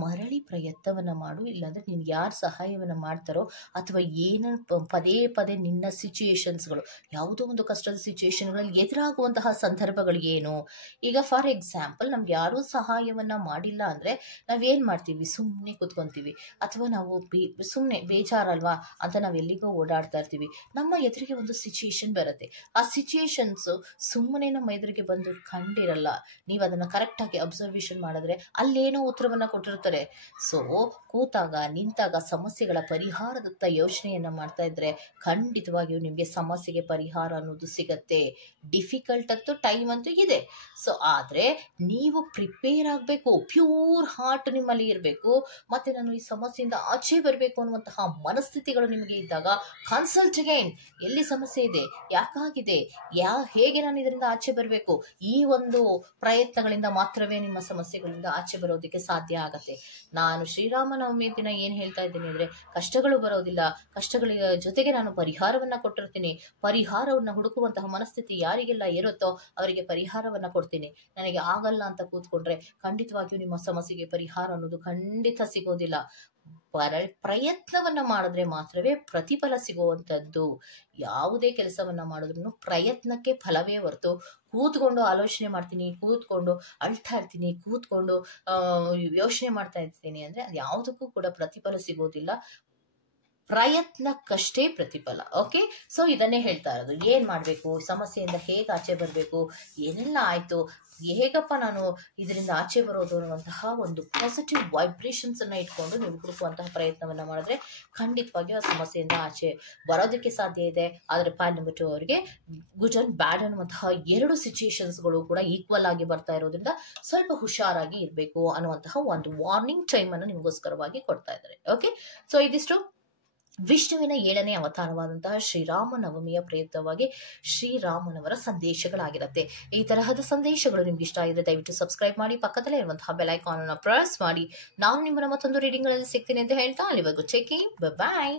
ಮರಳಿ ಪ್ರಯತ್ನವನ್ನ ಮಾಡು, ಇಲ್ಲಾಂದ್ರೆ ನಿನ್ಗೆ ಯಾರು ಸಹಾಯವನ್ನ ಮಾಡ್ತಾರೋ ಅಥವಾ ಏನ ಪದೇ ಪದೇ ನಿನ್ನ ಸಿಚುಯೇಷನ್ಸ್ಗಳು, ಯಾವುದೋ ಒಂದು ಕಷ್ಟದ ಸಿಚುಯೇಷನ್ಗಳಲ್ಲಿ ಎದುರಾಗುವಂತಹ ಸಂದರ್ಭಗಳು ಏನು? ಈಗ ಫಾರ್ ಎಕ್ಸಾಂಪಲ್ ನಮ್ಗೆ ಯಾರೂ ಸಹಾಯವನ್ನ ಮಾಡಿಲ್ಲ ಅಂದ್ರೆ ನಾವೇನ್ ಮಾಡ್ತೀವಿ? ಸುಮ್ಮನೆ ಕೂತ್ಕೊಂತೀವಿ, ಅಥವಾ ನಾವು ಸುಮ್ಮನೆ ಬೇಜಾರಲ್ವಾ ಅಂತ ನಾವ್ ಎಲ್ಲಿಗೋ ಓಡಾಡ್ತಾ ಇರ್ತೀವಿ. ನಮ್ಮ ಎದುರಿಗೆ ಒಂದು ಸಿಚುಯೇಷನ್ ಬರುತ್ತೆ, ಆ ಸಿಚುಯೇಷನ್ಸ್ ಸುಮ್ಮನೆ ನಮ್ಮ ಎದುರಿಗೆ ಬಂದು ಕಂಡಿರಲ್ಲ. ನೀವು ಅದನ್ನ ಕರೆಕ್ಟ್ ಆಗಿ ಅಬ್ಸರ್ವೇಷನ್ ಮಾಡಿದ್ರೆ ಅಲ್ಲೇನೋ ಉತ್ತರವನ್ನ ಕೊಟ್ಟಿರ್ತಾರೆ. ಸೊ ಕೂತಾಗ ನಿಂತಾಗ ಸಮಸ್ಯೆಗಳ ಪರಿಹಾರದತ್ತ ಯೋಚನೆಯನ್ನ ಮಾಡ್ತಾ ಇದ್ರೆ ಖಂಡಿತವಾಗಿಯೂ ನಿಮ್ಗೆ ಸಮಸ್ಯೆಗೆ ಪರಿಹಾರ ಅನ್ನೋದು ಸಿಗತ್ತೆ. ಡಿಫಿಕಲ್ಟ್ ಅಂತೂ ಟೈಮ್ ಅಂತೂ ಇದೆ. ಸೊ ಆದ್ರೆ ನೀವು ಪ್ರಿಪೇರ್ ಆಗ್ಬೇಕು, ಪ್ಯೂರ್ ಹಾರ್ಟ್ ನಿಮ್ಮಲ್ಲಿ ಇರಬೇಕು, ಮತ್ತೆ ನಾನು ಈ ಸಮಸ್ಯೆಯಿಂದ ಆಚೆ ಬರಬೇಕು ಅನ್ನುವಂತಹ ಮನಸ್ಥಿತಿಗಳು ನಿಮಗೆ ಇದ್ದಾಗ ಕನ್ಸಲ್ಟ್ ಅಗೈನ್. ಎಲ್ಲಿ ಸಮಸ್ಯೆ ಇದೆ, ಯಾಕಾಗಿದೆ, ಹೇಗೆ ನಾನು ಇದರಿಂದ ಆಚೆ ಬರಬೇಕು, ಈ ಒಂದು ಪ್ರಯತ್ನಗಳಿಂದ ಮಾತ್ರವೇ ನಿಮ್ಮ ಸಮಸ್ಯೆಗಳಿಂದ ಆಚೆ ಬರೋದಕ್ಕೆ ಸಾಧ್ಯ ಆಗತ್ತೆ. ನಾನು ಶ್ರೀರಾಮನವಮಿ ದಿನ ಏನ್ ಹೇಳ್ತಾ ಇದ್ದೀನಿ ಅಂದ್ರೆ, ಕಷ್ಟಗಳು ಬರೋದಿಲ್ಲ, ಕಷ್ಟಗಳ ಜೊತೆಗೆ ನಾನು ಪರಿಹಾರವನ್ನ ಕೊಟ್ಟಿರ್ತೀನಿ. ಪರಿಹಾರವನ್ನ ಹುಡುಕುವಂತಹ ಮನಸ್ಥಿತಿ ಯಾರಿಗೆಲ್ಲ ಇರುತ್ತೋ ಅವರಿಗೆ ಪರಿಹಾರವನ್ನ ಕೊಡ್ತೀನಿ. ನನಗೆ ಆಗಲ್ಲ ಅಂತ ಕೂತ್ಕೊಂಡ್ರೆ ಖಂಡಿತವಾಗಿಯೂ ನಿಮ್ಮ ಸಮಸ್ಯೆಗೆ ಪರಿಹಾರ ಅನ್ನೋದು ಖಂಡಿತ ಸಿಗೋದಿಲ್ಲ. ಪ್ರಯತ್ನವನ್ನ ಮಾಡಿದ್ರೆ ಮಾತ್ರವೇ ಪ್ರತಿಫಲ ಸಿಗುವಂತದ್ದು. ಯಾವುದೇ ಕೆಲಸವನ್ನ ಮಾಡಿದ್ರು ಪ್ರಯತ್ನಕ್ಕೆ ಫಲವೇ ಹೊರತು ಕೂತ್ಕೊಂಡು ಆಲೋಚನೆ ಮಾಡ್ತೀನಿ, ಕೂತ್ಕೊಂಡು ಅಳ್ತಾ ಇರ್ತೀನಿ, ಕೂತ್ಕೊಂಡು ಯೋಚನೆ ಮಾಡ್ತಾ ಇರ್ತೀನಿ ಅಂದ್ರೆ ಅದು ಯಾವುದಕ್ಕೂ ಕೂಡ ಪ್ರತಿಫಲ ಸಿಗೋದಿಲ್ಲ. ಪ್ರಯತ್ನಕ್ಕಷ್ಟೇ ಪ್ರತಿಫಲ. ಓಕೆ, ಸೊ ಇದನ್ನೇ ಹೇಳ್ತಾ ಇರೋದು. ಏನ್ ಮಾಡ್ಬೇಕು, ಸಮಸ್ಯೆಯಿಂದ ಹೇಗೆ ಆಚೆ ಬರಬೇಕು, ಏನೆಲ್ಲ ಆಯ್ತು, ಹೇಗಪ್ಪ ನಾನು ಇದರಿಂದ ಆಚೆ ಬರೋದು ಅನ್ನುವಂತಹ ಒಂದು ಪಾಸಿಟಿವ್ ವೈಬ್ರೇಷನ್ಸ್ ಅನ್ನ ಇಟ್ಕೊಂಡು ನೀವು ಹುಡುಕುವಂತಹ ಪ್ರಯತ್ನವನ್ನ ಮಾಡಿದ್ರೆ ಖಂಡಿತವಾಗಿಯೂ ಆ ಸಮಸ್ಯೆಯಿಂದ ಆಚೆ ಬರೋದಕ್ಕೆ ಸಾಧ್ಯ ಇದೆ. ಆದ್ರೆ ಪಾಯಿಂಟ್ ನಂಬರ್ 2 ಅವರಿಗೆ ಗುಡ್ ಅಂಡ್ ಬ್ಯಾಡ್ ಅನ್ನುವಂತಹ 2 ಸಿಚುಯೇಷನ್ಸ್ಗಳು ಕೂಡ ಈಕ್ವಲ್ ಆಗಿ ಬರ್ತಾ ಇರೋದ್ರಿಂದ ಸ್ವಲ್ಪ ಹುಷಾರಾಗಿ ಇರಬೇಕು ಅನ್ನುವಂತಹ ಒಂದು ವಾರ್ನಿಂಗ್ ಟೈಮ್ ಅನ್ನು ನಿಮಗೋಸ್ಕರವಾಗಿ ಕೊಡ್ತಾ ಇದ್ದಾರೆ. ಓಕೆ, ಸೊ ಇದಿಷ್ಟು ವಿಷ್ಣುವಿನ 7ನೇ ಅವತಾರವಾದಂತಹ ಶ್ರೀರಾಮನವಮಿಯ ಪ್ರಯುಕ್ತವಾಗಿ ಶ್ರೀರಾಮನವರ ಸಂದೇಶಗಳಾಗಿರುತ್ತೆ. ಈ ತರಹದ ಸಂದೇಶಗಳು ನಿಮ್ಗೆ ಇಷ್ಟ ಆಗಿದ್ರೆ ದಯವಿಟ್ಟು ಸಬ್ಸ್ಕ್ರೈಬ್ ಮಾಡಿ, ಪಕ್ಕದಲ್ಲೇ ಇರುವಂತಹ ಬೆಲ್ ಐಕಾನ್ ಅನ್ನು ಪ್ರೆಸ್ ಮಾಡಿ. ನಾನು ನಿಮ್ಮನ್ನ ಮತ್ತೊಂದು ರೀಡಿಂಗ್ ಗಳಲ್ಲಿ ಸಿಗ್ತೀನಿ ಅಂತ ಹೇಳ್ತಾ ಅಲ್ಲಿವರೆಗೂ ಟೇಕ್ ಕೇರ್, ಬೈ ಬಾಯ್.